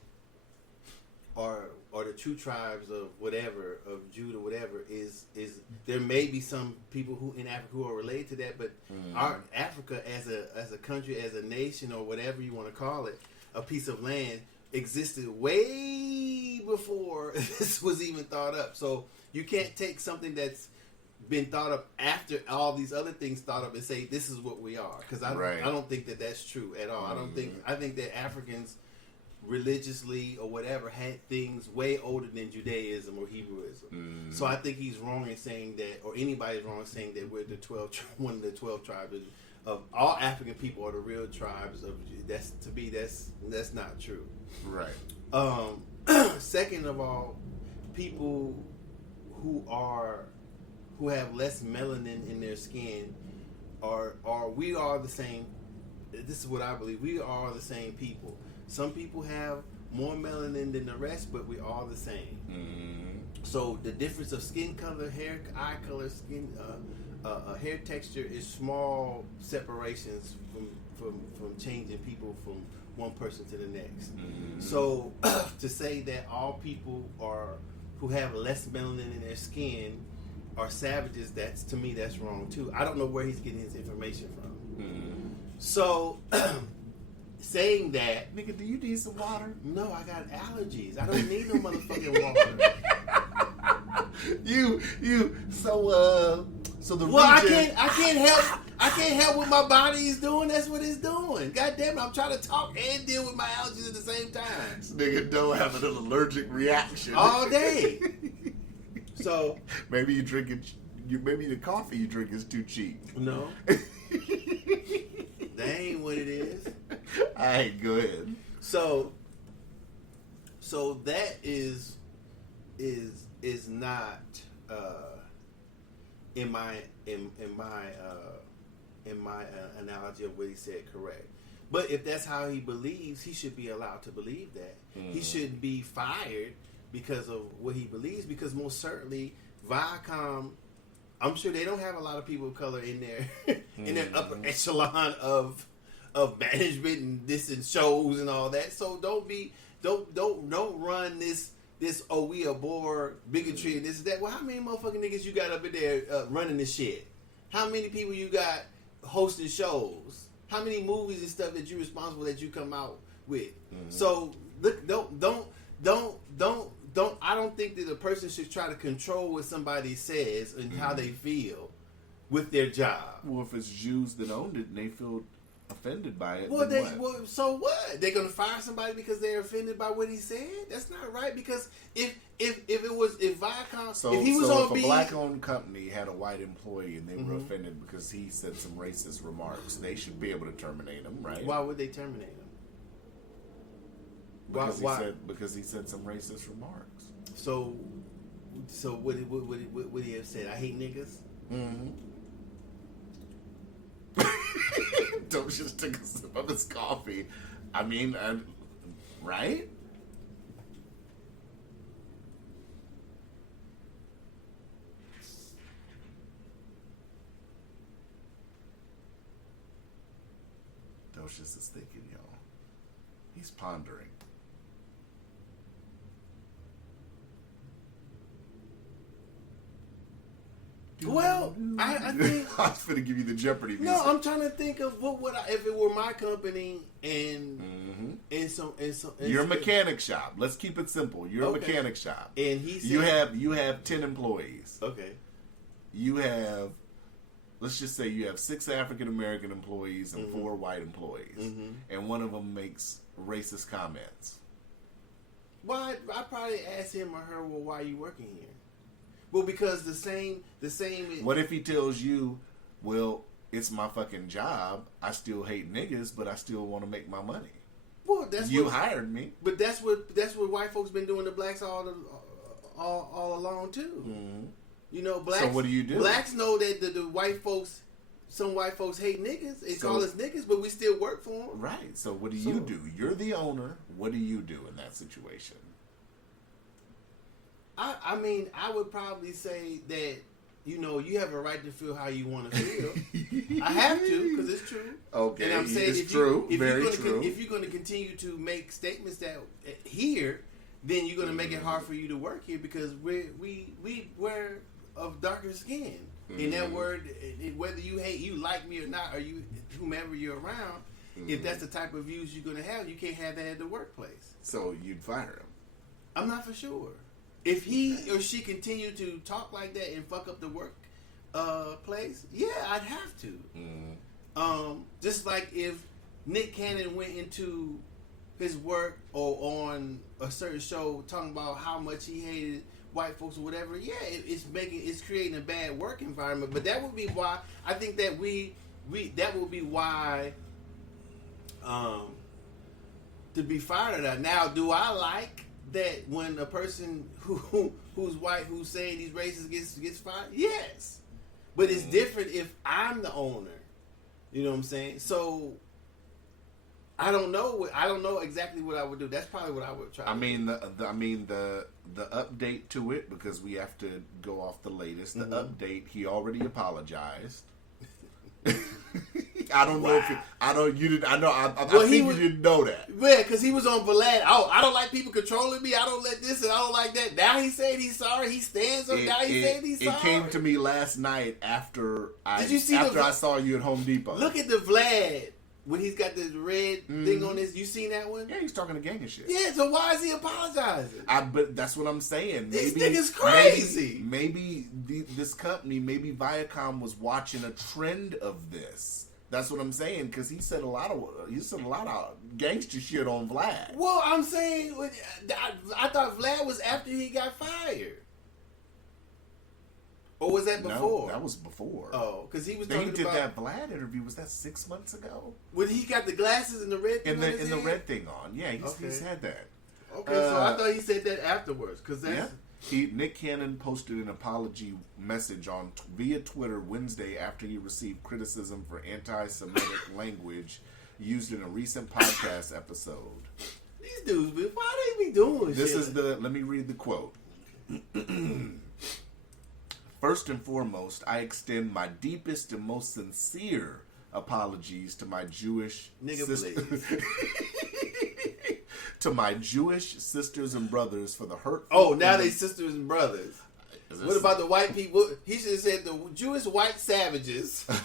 are the true tribes of whatever, of Judah, whatever, is there may be some people who in Africa who are related to that, but our Africa as a country, as a nation, or whatever you want to call it, a piece of land existed way before this was even thought up. So you can't take something that's been thought up after all these other things thought up and say this is what we are, because I don't think that that's true at all. I think that Africans religiously or whatever had things way older than Judaism or Hebrewism. So I think he's wrong in saying that, or anybody's wrong in saying that we're one of the 12 tribes of all African people are the real tribes of. That's not true. right? Second of all, people who have less melanin in their skin we are the same. This is what I believe. We are the same people. Some people have more melanin than the rest, but we're all the same. So the difference of skin color, hair, eye color, skin, hair texture is small separations from changing people from one person to the next. So to say that all people who have less melanin in their skin are savages, to me that's wrong too. I don't know where he's getting his information from. So saying that, Nigga, do you need some water? no, I got allergies. I don't need no motherfucking water. So the Well, region, I can't help what my body is doing. That's what it's doing. God damn it, I'm trying to talk and deal with my allergies at the same time. this nigga don't have an allergic reaction All day. So maybe you drinking. Maybe the coffee you drink is too cheap. no, that ain't what it is. Alright, go ahead. So that is not in my analogy of what he said correct. But if that's how he believes, he should be allowed to believe that. He shouldn't be fired because of what he believes. Because most certainly, Viacom, I'm sure they don't have a lot of people of color in their upper echelon of management and this and shows and all that. So don't run this we abhor bigotry and this and that. Well, how many motherfucking niggas you got up in there running this shit? How many people you got hosting shows? How many movies and stuff that you responsible that you come out with? So look, don't. I don't think that a person should try to control what somebody says and how they feel with their job. Well, if it's Jews that owned it and they feel offended by it, Well, then what? well, so what? They're gonna fire somebody because they're offended by what he said? That's not right. Because if Viacom, if he was on if B, a black-owned company had a white employee and they were offended because he said some racist remarks, they should be able to terminate him, right? why would they terminate him? Because he said some racist remarks. So what would he have said? I hate niggas. Docious took a sip of his coffee. I mean, right? Docious is thinking, y'all. He's pondering. Well, I think I was going to give you the Jeopardy music. no. I'm trying to think of what would if it were my company and some You're a mechanic shop. Let's keep it simple. You're a Okay. mechanic shop. and he said, You have 10 employees. okay. You have, let's just say you have 6 African American employees and 4 white employees, and one of them makes racist comments. Well, I probably asked him or her, well, why are you working here? Well, because the same. What if he tells you, well, it's my fucking job. I still hate niggas, but I still want to make my money. Well, that's you what, hired me. But that's what white folks been doing to blacks all along too. Mm-hmm. You know, blacks. So what do you do? Blacks know that the white folks. Some white folks hate niggas. They call us niggas, but we still work for them. Right. So what do you do? You're the owner. What do you do in that situation? I mean, I would probably say that, you know, you have a right to feel how you want to feel. I have to, because it's true. Okay, and I'm saying it's true. Very true. If you're going to continue to make statements that here, then you're going to make it hard for you to work here because we're of darker skin. In that word, whether you like me or not, or you whomever you're around, if that's the type of views you're going to have, you can't have that at the workplace. So you'd fire him? I'm not for sure. If he or she continue to talk like that and fuck up the work place, yeah, I'd have to. Just like if Nick Cannon went into his work or on a certain show talking about how much he hated white folks or whatever, yeah, it's creating a bad work environment. But that would be why I think that that would be why to be fired or not. Now, do I like that when a person who's white who's saying he's racist gets fired? Yes, but it's different if I'm the owner. You know what I'm saying? So I don't know. I don't know exactly what I would do. That's probably what I would try. I mean, the update to it, because we have to go off the latest. The update, he already apologized. I don't know if you didn't. I know. I think you didn't know that. Yeah, because he was on Vlad. Oh, I don't like people controlling me. I don't let this and I don't like that. Now he said he's sorry. He stands up. Now he said he's sorry. It came to me last night after I saw you at Home Depot. Look at the Vlad when he's got this red thing on his. You seen that one? Yeah, he's talking to gang and shit. Yeah, so why is he apologizing? But that's what I'm saying. This nigga's crazy. Maybe this company, maybe Viacom was watching a trend of this. That's what I'm saying, because he said a lot of gangster shit on Vlad. Well, I'm saying I thought Vlad was after he got fired, or was that before? No, that was before. Oh, because he was then talking he did about that Vlad interview. Was that 6 months ago? When he got the glasses and the red thing and the red thing on. Yeah, he's had that. Okay, so I thought he said that afterwards, because that's. Yeah. Nick Cannon posted an apology message via Twitter Wednesday after he received criticism for anti-Semitic language used in a recent podcast episode. These dudes, why they be doing this shit? Let me read the quote. First and foremost, I extend my deepest and most sincere apologies to my Jewish sisters. To my Jewish sisters and brothers for the hurtful. Oh, now they sisters and brothers. What about the white people? He should have said the Jewish white savages. That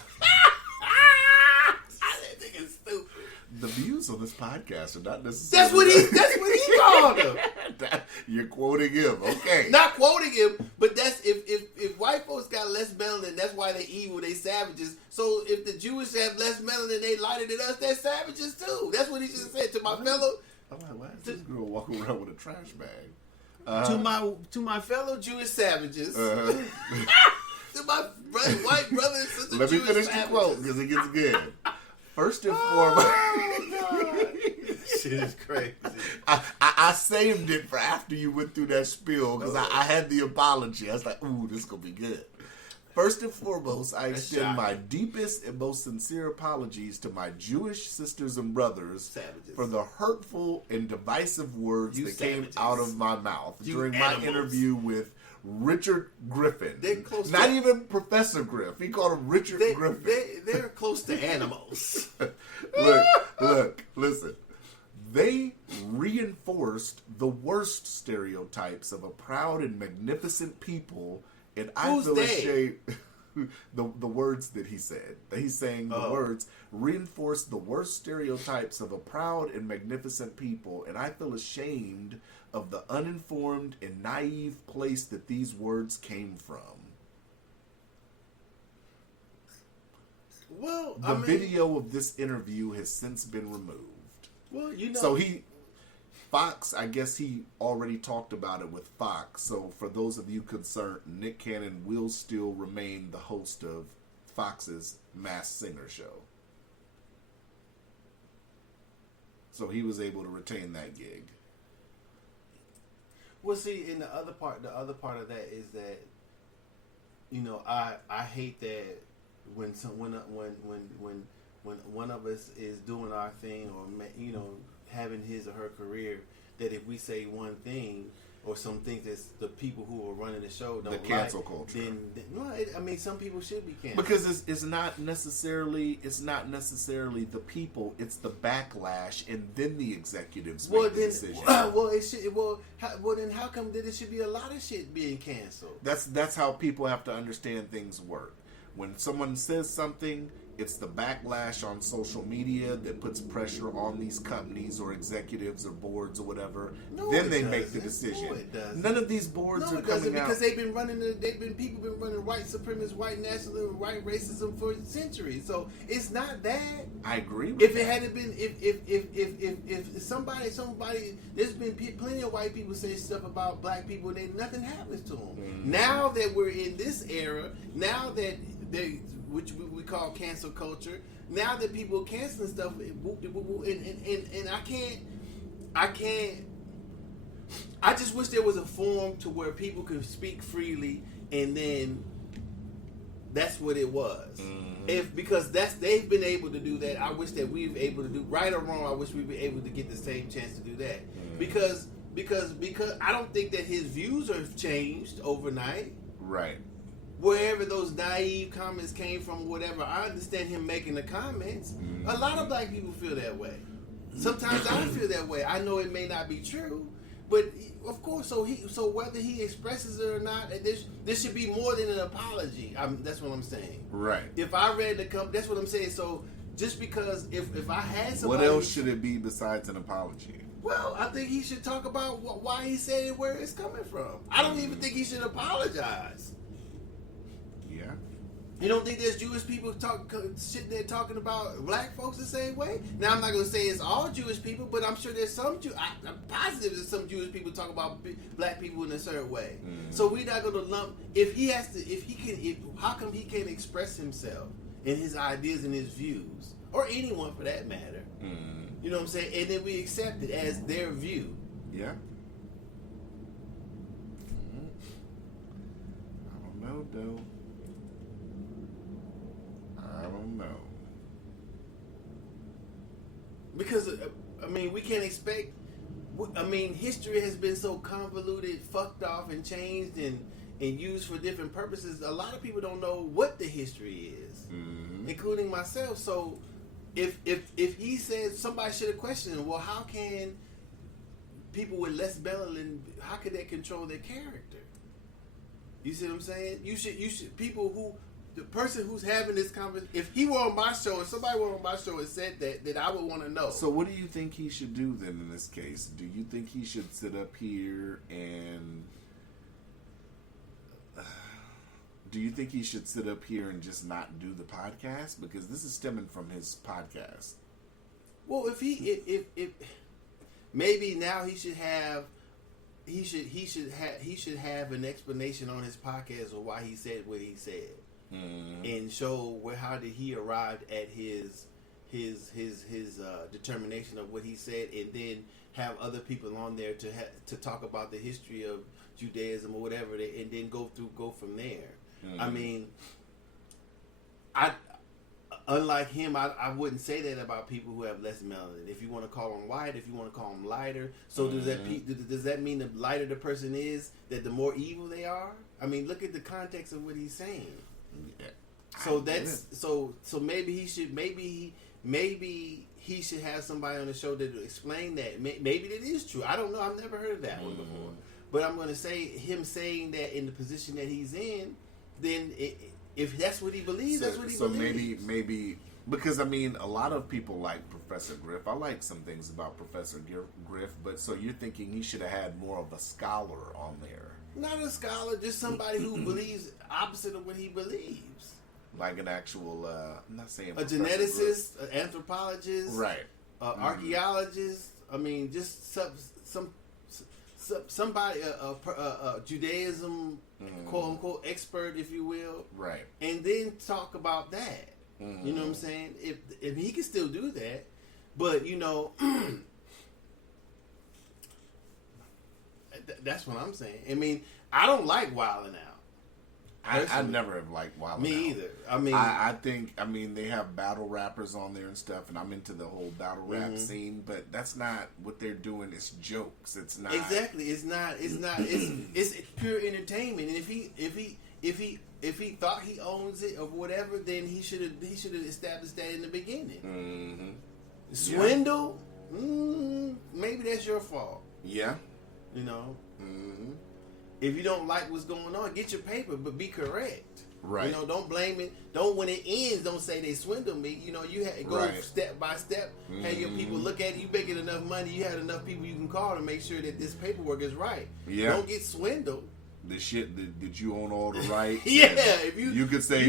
nigga's stupid. The views on this podcast are not necessarily. That's what he called them. You're quoting him, okay? Not quoting him, but that's if white folks got less melanin, that's why they evil. They savages. So if the Jewish have less melanin, they lighter than us. They're savages too. That's what he should have said to my fellow. I'm like, why is this girl walking around with a trash bag? To my fellow Jewish savages. To my white brothers and sisters. Let me Jewish finish savages. the quote because it gets good. First and foremost, shit is crazy. I saved it for after you went through that spiel because I had the apology. I was like, ooh, this is gonna be good. First and foremost, I extend my deepest and most sincere apologies to my Jewish sisters and brothers for the hurtful and divisive words that came out of my mouth during my interview with Richard Griffin. They're close Not to, even Professor Griff. He called him Richard Griffin. They're close to animals. Look, listen. They reinforced the worst stereotypes of a proud and magnificent people. And I feel ashamed. The words that he said. He's saying the words reinforce the worst stereotypes of a proud and magnificent people, and I feel ashamed of the uninformed and naive place that these words came from. Well, the video of this interview has since been removed. Well, you know. So he, Fox, I guess he already talked about it with Fox. So for those of you concerned, Nick Cannon will still remain the host of Fox's Masked Singer show. So he was able to retain that gig. Well, see, and the other part of that is that, you know, I hate that when one of us is doing our thing or, you know, having his or her career, that if we say one thing or some things that the people who are running the show don't The cancel like, culture. I mean, some people should be canceled Because it's not necessarily the people, it's the backlash, and then the executives make the decision. Then how come that it should be a lot of shit being canceled? That's how people have to understand things work. When someone says something, it's the backlash on social media that puts pressure on these companies or executives or boards or whatever. No, then it they doesn't. make the decision. No, it doesn't. None of these boards No, are it doesn't, coming out because people been running white supremacist, white nationalism, white racism for centuries. So it's not that. I agree with If that. it hadn't been, if somebody, there's been plenty of white people say stuff about black people and nothing happens to them. Mm-hmm. Now that we're in this era, now that which we call cancel culture, now that people are canceling stuff, and I can't. I just wish there was a forum to where people could speak freely, and then that's what it was. Mm-hmm. Because they've been able to do that. I wish that we were able to do, right or wrong. I wish we'd be able to get the same chance to do that. Because I don't think that his views have changed overnight. Right. Wherever those naive comments came from, whatever, I understand him making the comments. Mm-hmm. A lot of black people feel that way. Sometimes I feel that way. I know it may not be true, but of course, so whether he expresses it or not, there should be more than an apology. That's what I'm saying. Right. If I read that's what I'm saying. So just because if I had somebody, What else should it be besides an apology? well, I think he should talk about why he said it, where it's coming from. I don't even think he should apologize. Yeah. You don't think there's Jewish people sitting there talking about black folks the same way? Now, I'm not going to say it's all Jewish people, but I'm sure there's some I'm positive there's some Jewish people talk about black people in a certain way. So we're not going to lump. How come he can't express himself and his ideas and his views, or anyone for that matter? You know what I'm saying? And then we accept it as their view. Yeah. I don't know, though. I don't know. Because, I mean, we can't expect. I mean, history has been so convoluted, fucked off, and changed and used for different purposes. A lot of people don't know what the history is, including myself. So, if he says, somebody should have questioned him, well, how can people with less melanin, how can they control their character? You see what I'm saying? You should people who. The person who's having this conversation, if he were on my show, and somebody were on my show and said that I would want to know. So what do you think he should do then in this case? Do you think he should sit up here and... do you think he should sit up here and just not do the podcast? Because this is stemming from his podcast. Well, if maybe now he should have an explanation on his podcast of why he said what he said. And show how did he arrive at his determination of what he said, and then have other people on there to talk about the history of Judaism or whatever, and then go from there. I mean, unlike him, I wouldn't say that about people who have less melanin. If you want to call them white, if you want to call them lighter, so does that mean the lighter the person is, that the more evil they are? I mean, look at the context of what he's saying. Yeah. So that's so maybe he should have somebody on the show that will explain that. Maybe that is true. I don't know. I've never heard of that one before. But I'm going to say him saying that in the position that he's in, then if that's what he believes, that's what he believes. So maybe because I mean a lot of people like Professor Griff. I like some things about Professor Griff, but so you're thinking he should have had more of a scholar on there. Not a scholar, just somebody who believes opposite of what he believes. Like an actual, I'm not saying a geneticist, an anthropologist, right? Archaeologist. I mean, just somebody a Judaism quote unquote expert, if you will, Right. and then talk about that. You know what I'm saying? If he can still do that, but you know, that's what I'm saying. I mean, I don't like wilding out. I never have liked Wild 'N Out. Me either. I mean, I think they have battle rappers on there and stuff, and I'm into the whole battle rap scene, but that's not what they're doing. It's jokes. It's not exactly. It's not. It's pure entertainment. And if he thought he owns it or whatever, then he should have established that in the beginning. Mm-hmm. Swindle, maybe that's your fault. Yeah. You know. Mm-hmm. If you don't like what's going on, get your paper, but be correct. Right. You know, don't blame it. Don't, when it ends, don't say they swindled me. You know, you had to go step by step. Have your people look at it. You making enough money. You had enough people you can call to make sure that this paperwork is right. Yeah. Don't get swindled. The shit that you own all the rights. Yeah. If you could say if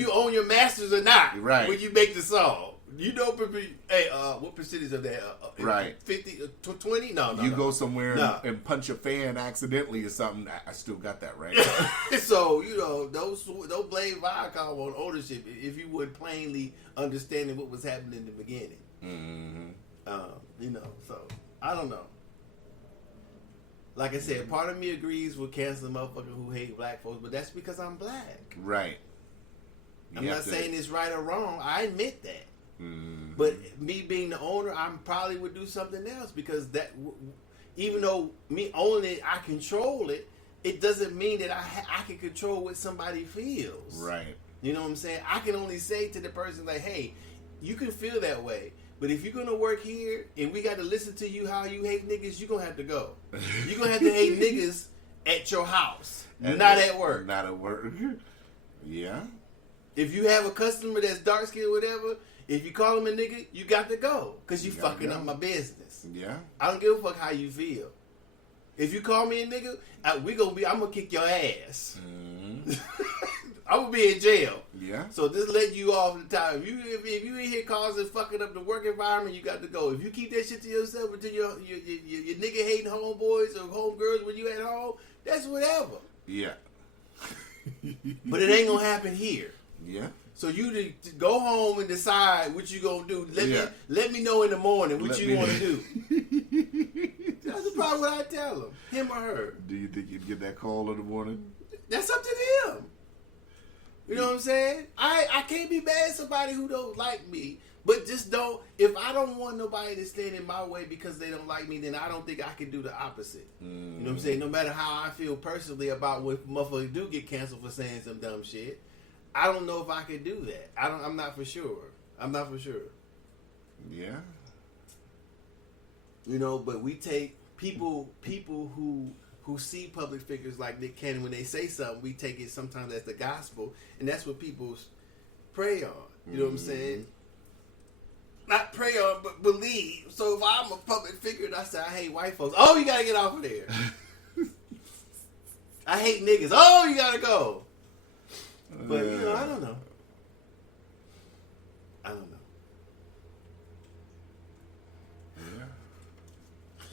you own your masters or not. Right. When you make the song. You know, hey, what percentage of that? Right. 50, 20? No. You go somewhere and punch a fan accidentally or something. I still got that, right? So, you know, don't blame Viacom on ownership if you weren't plainly understanding what was happening in the beginning. Mm-hmm. You know, so, I don't know. Like I said, part of me agrees with canceling motherfuckers who hate black folks, but that's because I'm black. Right. I'm not saying it's right or wrong. I admit that. Mm-hmm. But me being the owner, I probably would do something else because that, even though me owning it, I control it. It doesn't mean that I can control what somebody feels. Right. You know what I'm saying? I can only say to the person like, "Hey, you can feel that way, but if you're gonna work here and we got to listen to you how you hate niggas, you're gonna have to go. You're gonna have to hate niggas at your house, not at work. Not at work. Yeah. If you have a customer that's dark skinned, whatever." If you call him a nigga, you got to go because you fucking up my business. Yeah. I don't give a fuck how you feel. If you call me a nigga, I'm gonna kick your ass. Mm-hmm. I'm gonna be in jail. Yeah. So just letting you off the time. If you in here causing fucking up the work environment, you got to go. If you keep that shit to yourself until your nigga hating homeboys or homegirls when you at home, that's whatever. Yeah. But it ain't gonna happen here. Yeah. So you to go home and decide what you gonna do. Let me know in the morning what you want to do. That's probably what I tell him, him or her. Do you think you'd get that call in the morning? That's up to them. You know what I'm saying? I can't be mad at somebody who don't like me, but just don't. If I don't want nobody to stand in my way because they don't like me, then I don't think I can do the opposite. You know what I'm saying? No matter how I feel personally about when motherfuckers do get canceled for saying some dumb shit. I don't know if I could do that. I'm not for sure. Yeah. You know, but we take people who see public figures like Nick Cannon, when they say something, we take it sometimes as the gospel, and that's what people prey on. You know what I'm saying? Not pray on, but believe. So if I'm a public figure and I say I hate white folks, oh, you gotta get off of there. I hate niggas. Oh, you gotta go. But you know, I don't know. Yeah.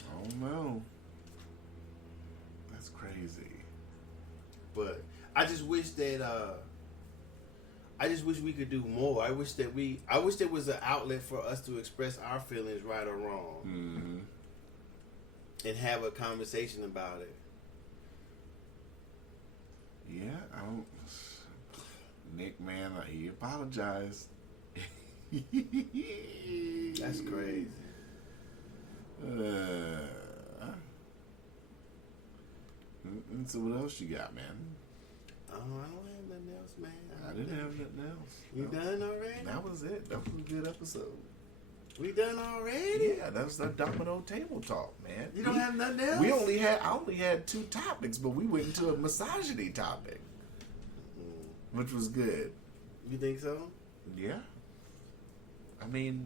I don't know. That's crazy. But I just wish that we could do more. I wish there was an outlet for us to express our feelings, right or wrong, and have a conversation about it. Yeah, I don't. Nick, man, he apologized. That's crazy. So what else you got, man? Oh, I don't have nothing else, man. I didn't have nothing else. You done already? That was it. That was a good episode. We done already? Yeah, that was our Domino table talk, man. You don't have nothing else? I only had 2 topics, but we went into a misogyny topic, which was good. You think so? Yeah. I mean,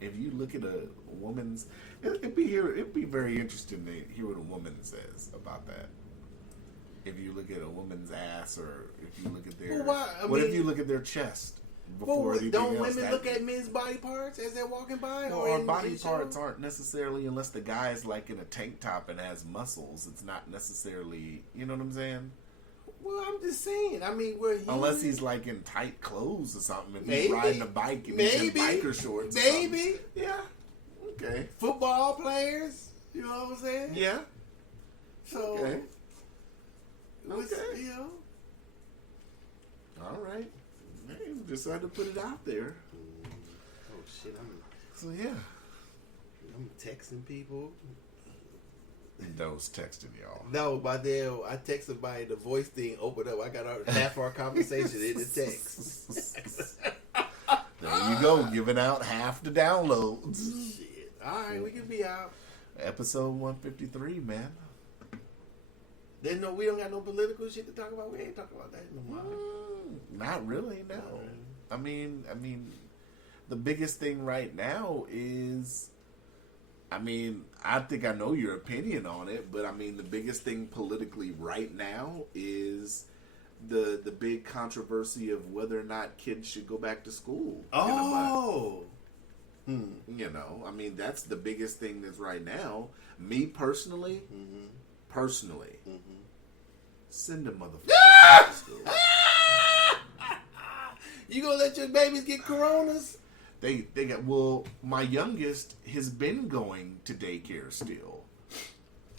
if you look at a woman's, it'd be very interesting to hear what a woman says about that. If you look at a woman's ass, or if you look at their, if you look at their chest? before anything don't else. women look at men's body parts as they're walking by? Well, or our in body shows? parts aren't necessarily, unless the guy's like in a tank top and has muscles. It's not necessarily, you know what I'm saying? Well, I'm just saying. I mean, we're human. Unless he's like in tight clothes or something. If Maybe. he's riding a bike and he's in biker shorts. Or Maybe. something. Yeah. Okay. Football players. You know what I'm saying? Yeah. So, Okay. you know. All right. Man, decided to put it out there. Oh, shit. So, yeah. I'm texting people. Those texting y'all. No, by then I text somebody, the voice thing opened up. I got half our conversation in the text. There you go, giving out half the downloads. Shit. All right, we can be out. Episode 153, man. Then no, we don't got no political shit to talk about. We ain't talking about that no more. Not really, no. I mean, the biggest thing right now is, I think I know your opinion on it, but I mean, the biggest thing politically right now is the big controversy of whether or not kids should go back to school. Oh. You know, I mean, that's the biggest thing that's right now. Me personally, send a motherfucker to school. You gonna let your babies get coronas? They got, well, my youngest has been going to daycare still.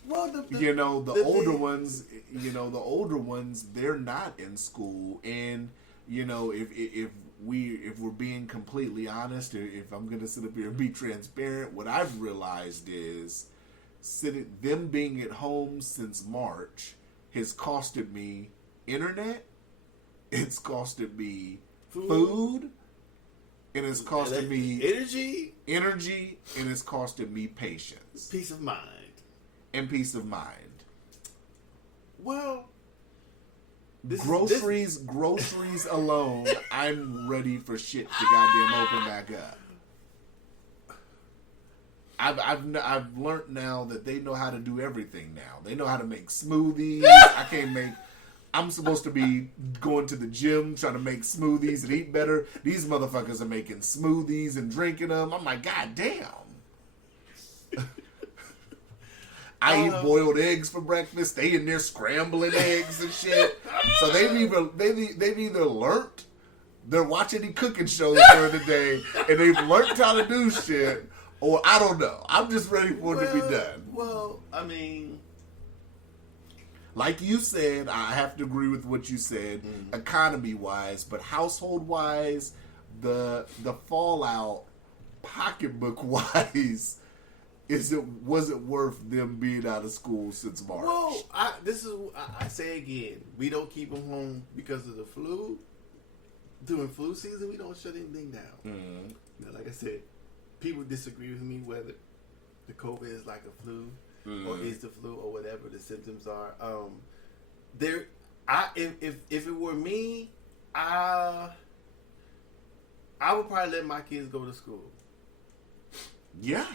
Well, The older ones, they're not in school. And, you know, if we're being completely honest, if I'm going to sit up here and be transparent, what I've realized is them being at home since March has costed me internet, it's costed me food, and it's costed me energy, and it's costed me patience. Peace of mind. And peace of mind. Well, groceries alone, I'm ready for shit to goddamn open back up. I've learned now that they know how to do everything now. They know how to make smoothies. I'm supposed to be going to the gym trying to make smoothies and eat better. These motherfuckers are making smoothies and drinking them. I'm like, God damn. I eat boiled eggs for breakfast. They in there scrambling eggs and shit. So they've either learned, they're watching the cooking shows during the day, and they've learned how to do shit, or I don't know. I'm just ready for it to be done. Well, I mean, like you said, I have to agree with what you said, economy-wise, but household-wise, the fallout, pocketbook-wise, was it worth them being out of school since March? Well, I say again, we don't keep them home because of the flu. During flu season, we don't shut anything down. Now, like I said, people disagree with me whether the COVID is like a flu or is the flu or whatever the symptoms are. If it were me, I would probably let my kids go to school. Yeah.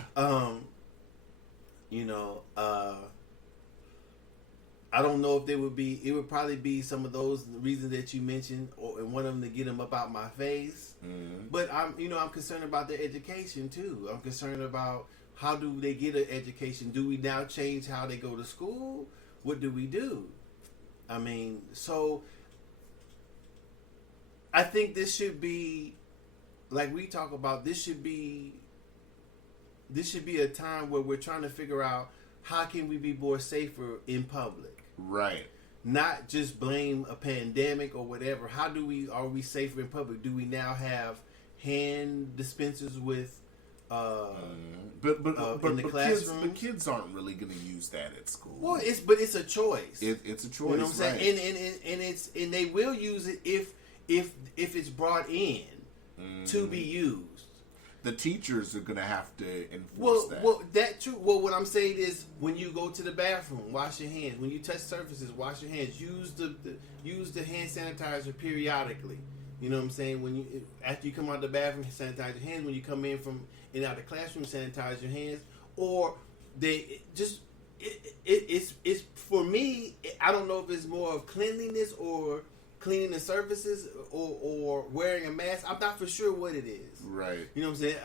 I don't know if it would probably be some of those reasons that you mentioned, and one of them to get them up out my face. But I'm concerned about their education too. I'm concerned about how do they get an education? Do we now change how they go to school? What do we do? I mean, so I think this should be, like we talk about, this should be a time where we're trying to figure out how can we be more safer in public. Right. Not just blame a pandemic or whatever. How are we safer in public? Do we now have hand dispensers with in the classroom? Kids aren't really going to use that at school. Well, it's a choice. It's a choice. You know what I'm saying? Right. And they will use it if it's brought in to be used. The teachers are going to have to enforce that. Well, that true. Well, what I'm saying is, when you go to the bathroom, wash your hands. When you touch surfaces, wash your hands. Use the hand sanitizer periodically. You know what I'm saying? After you come out of the bathroom, sanitize your hands. When you come in from and out of the classroom, sanitize your hands. Or it's for me. I don't know if it's more of cleanliness or cleaning the surfaces or wearing a mask. I'm not for sure what it is. Right. You know what I'm saying?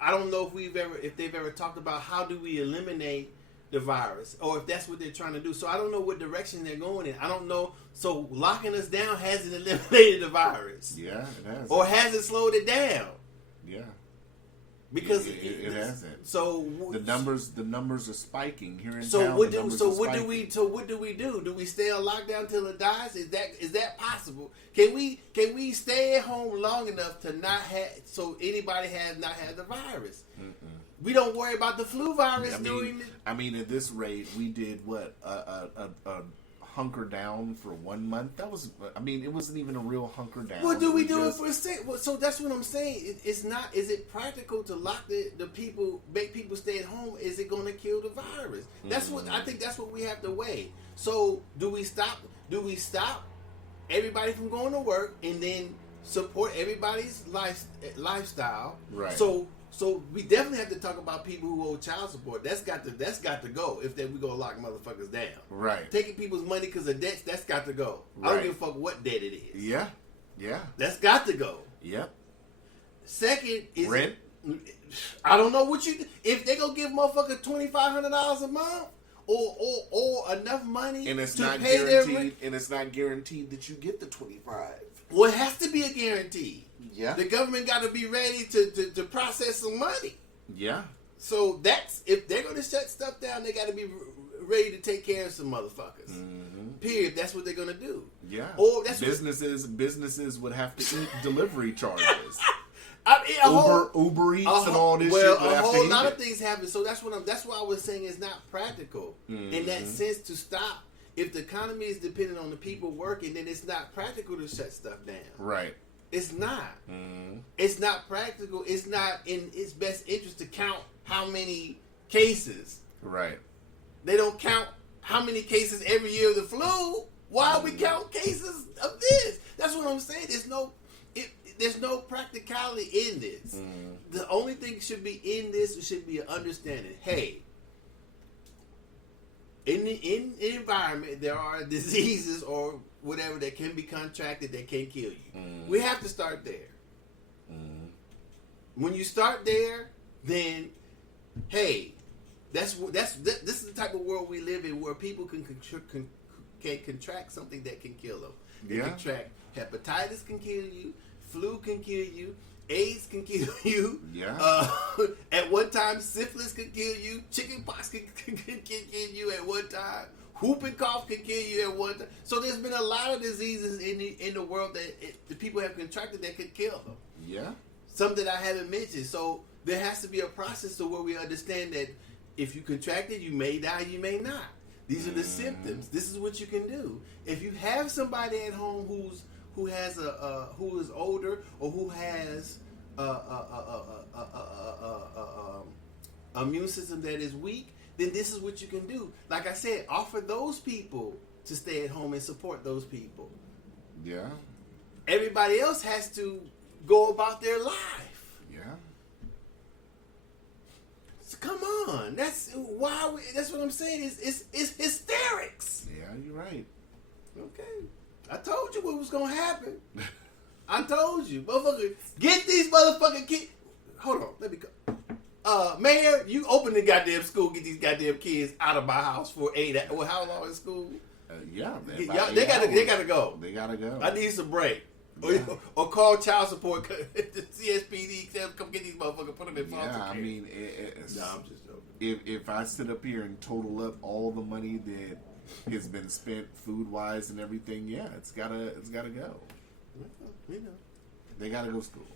I don't know if they've ever talked about how do we eliminate the virus, or if that's what they're trying to do. So I don't know what direction they're going in. I don't know. So locking us down hasn't eliminated the virus. Yeah, it has. Or has it slowed it down? Yeah. Because it hasn't. So the numbers are spiking here in so town. what do we do? Do we stay on lockdown till it dies? Is that possible? Can we stay at home long enough to not have so anybody has not had the virus? Mm-mm. We don't worry about the flu virus I mean, at this rate, we did what a hunker down for 1 month. That was, I mean, it wasn't even a real hunker down. Well, do we do it for so that's what I'm saying. It's not. Is it practical to lock the people, make people stay at home? Is it going to kill the virus? That's what I think. That's what we have to weigh. So do we stop? Do we stop everybody from going to work and then support everybody's lifestyle? Right. So we definitely have to talk about people who owe child support. That's got to go if we gonna lock motherfuckers down. Right. Taking people's money because of debts, that's got to go. Right. I don't give a fuck what debt it is. Yeah. Yeah. That's got to go. Yep. Second is rent. I don't know what if they gonna give motherfucker $2,500 a month or enough money and it's to not pay guaranteed, their rent. and it's not guaranteed that you get the 25. Well, it has to be a guarantee. Yeah. The government got to be ready to process some money. Yeah. So that's if they're going to shut stuff down, they got to be ready to take care of some motherfuckers. Mm-hmm. Period. That's what they're going to do. Yeah. Or that's businesses would have to eat delivery charges. I mean, Uber Eats and all this shit. Well, a whole lot of things happen. So that's why I was saying it's not practical in that sense to stop. If the economy is dependent on the people working, then it's not practical to shut stuff down. Right. It's not. Mm-hmm. It's not practical. It's not in its best interest to count how many cases. Right. They don't count how many cases every year of the flu. Why we count cases of this? That's what I'm saying. There's no practicality in this. Mm-hmm. The only thing should be in this should be an understanding. Hey, in the environment, there are diseases or whatever that can be contracted that can kill you. Mm. We have to start there. Mm. When you start there, then hey, this is the type of world we live in where people can contract something that can kill them. They contract hepatitis can kill you, flu can kill you, AIDS can kill you. Yeah. At one time, syphilis can kill you. Chickenpox can kill you at one time. Whooping cough can kill you at one time. So there's been a lot of diseases in the world that the people have contracted that could kill them. Yeah. Some that I haven't mentioned. So there has to be a process to where we understand that if you contract it, you may die, you may not. These are the symptoms. This is what you can do. If you have somebody at home who is older or who has immune system that is weak, then this is what you can do. Like I said, offer those people to stay at home and support those people. Yeah. Everybody else has to go about their life. Yeah. So come on, that's what I'm saying. It's hysterics. Yeah, you're right. Okay. I told you what was gonna happen. I told you, motherfucker. Get these motherfucking kids. Hold on, let me go. Mayor, you open the goddamn school. Get these goddamn kids out of my house for 8 hours. Well, how long is school? Yeah, they gotta go. They gotta go. I need some break. Yeah. Or call child support. The CSPD come get these motherfuckers, put them in foster care. I mean, I'm just joking. If I sit up here and total up all the money that has been spent food wise and everything, yeah, it's gotta go. You know, they gotta go to school.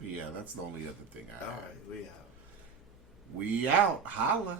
But yeah, that's the only other thing I have. All right, we out. We out. Holla.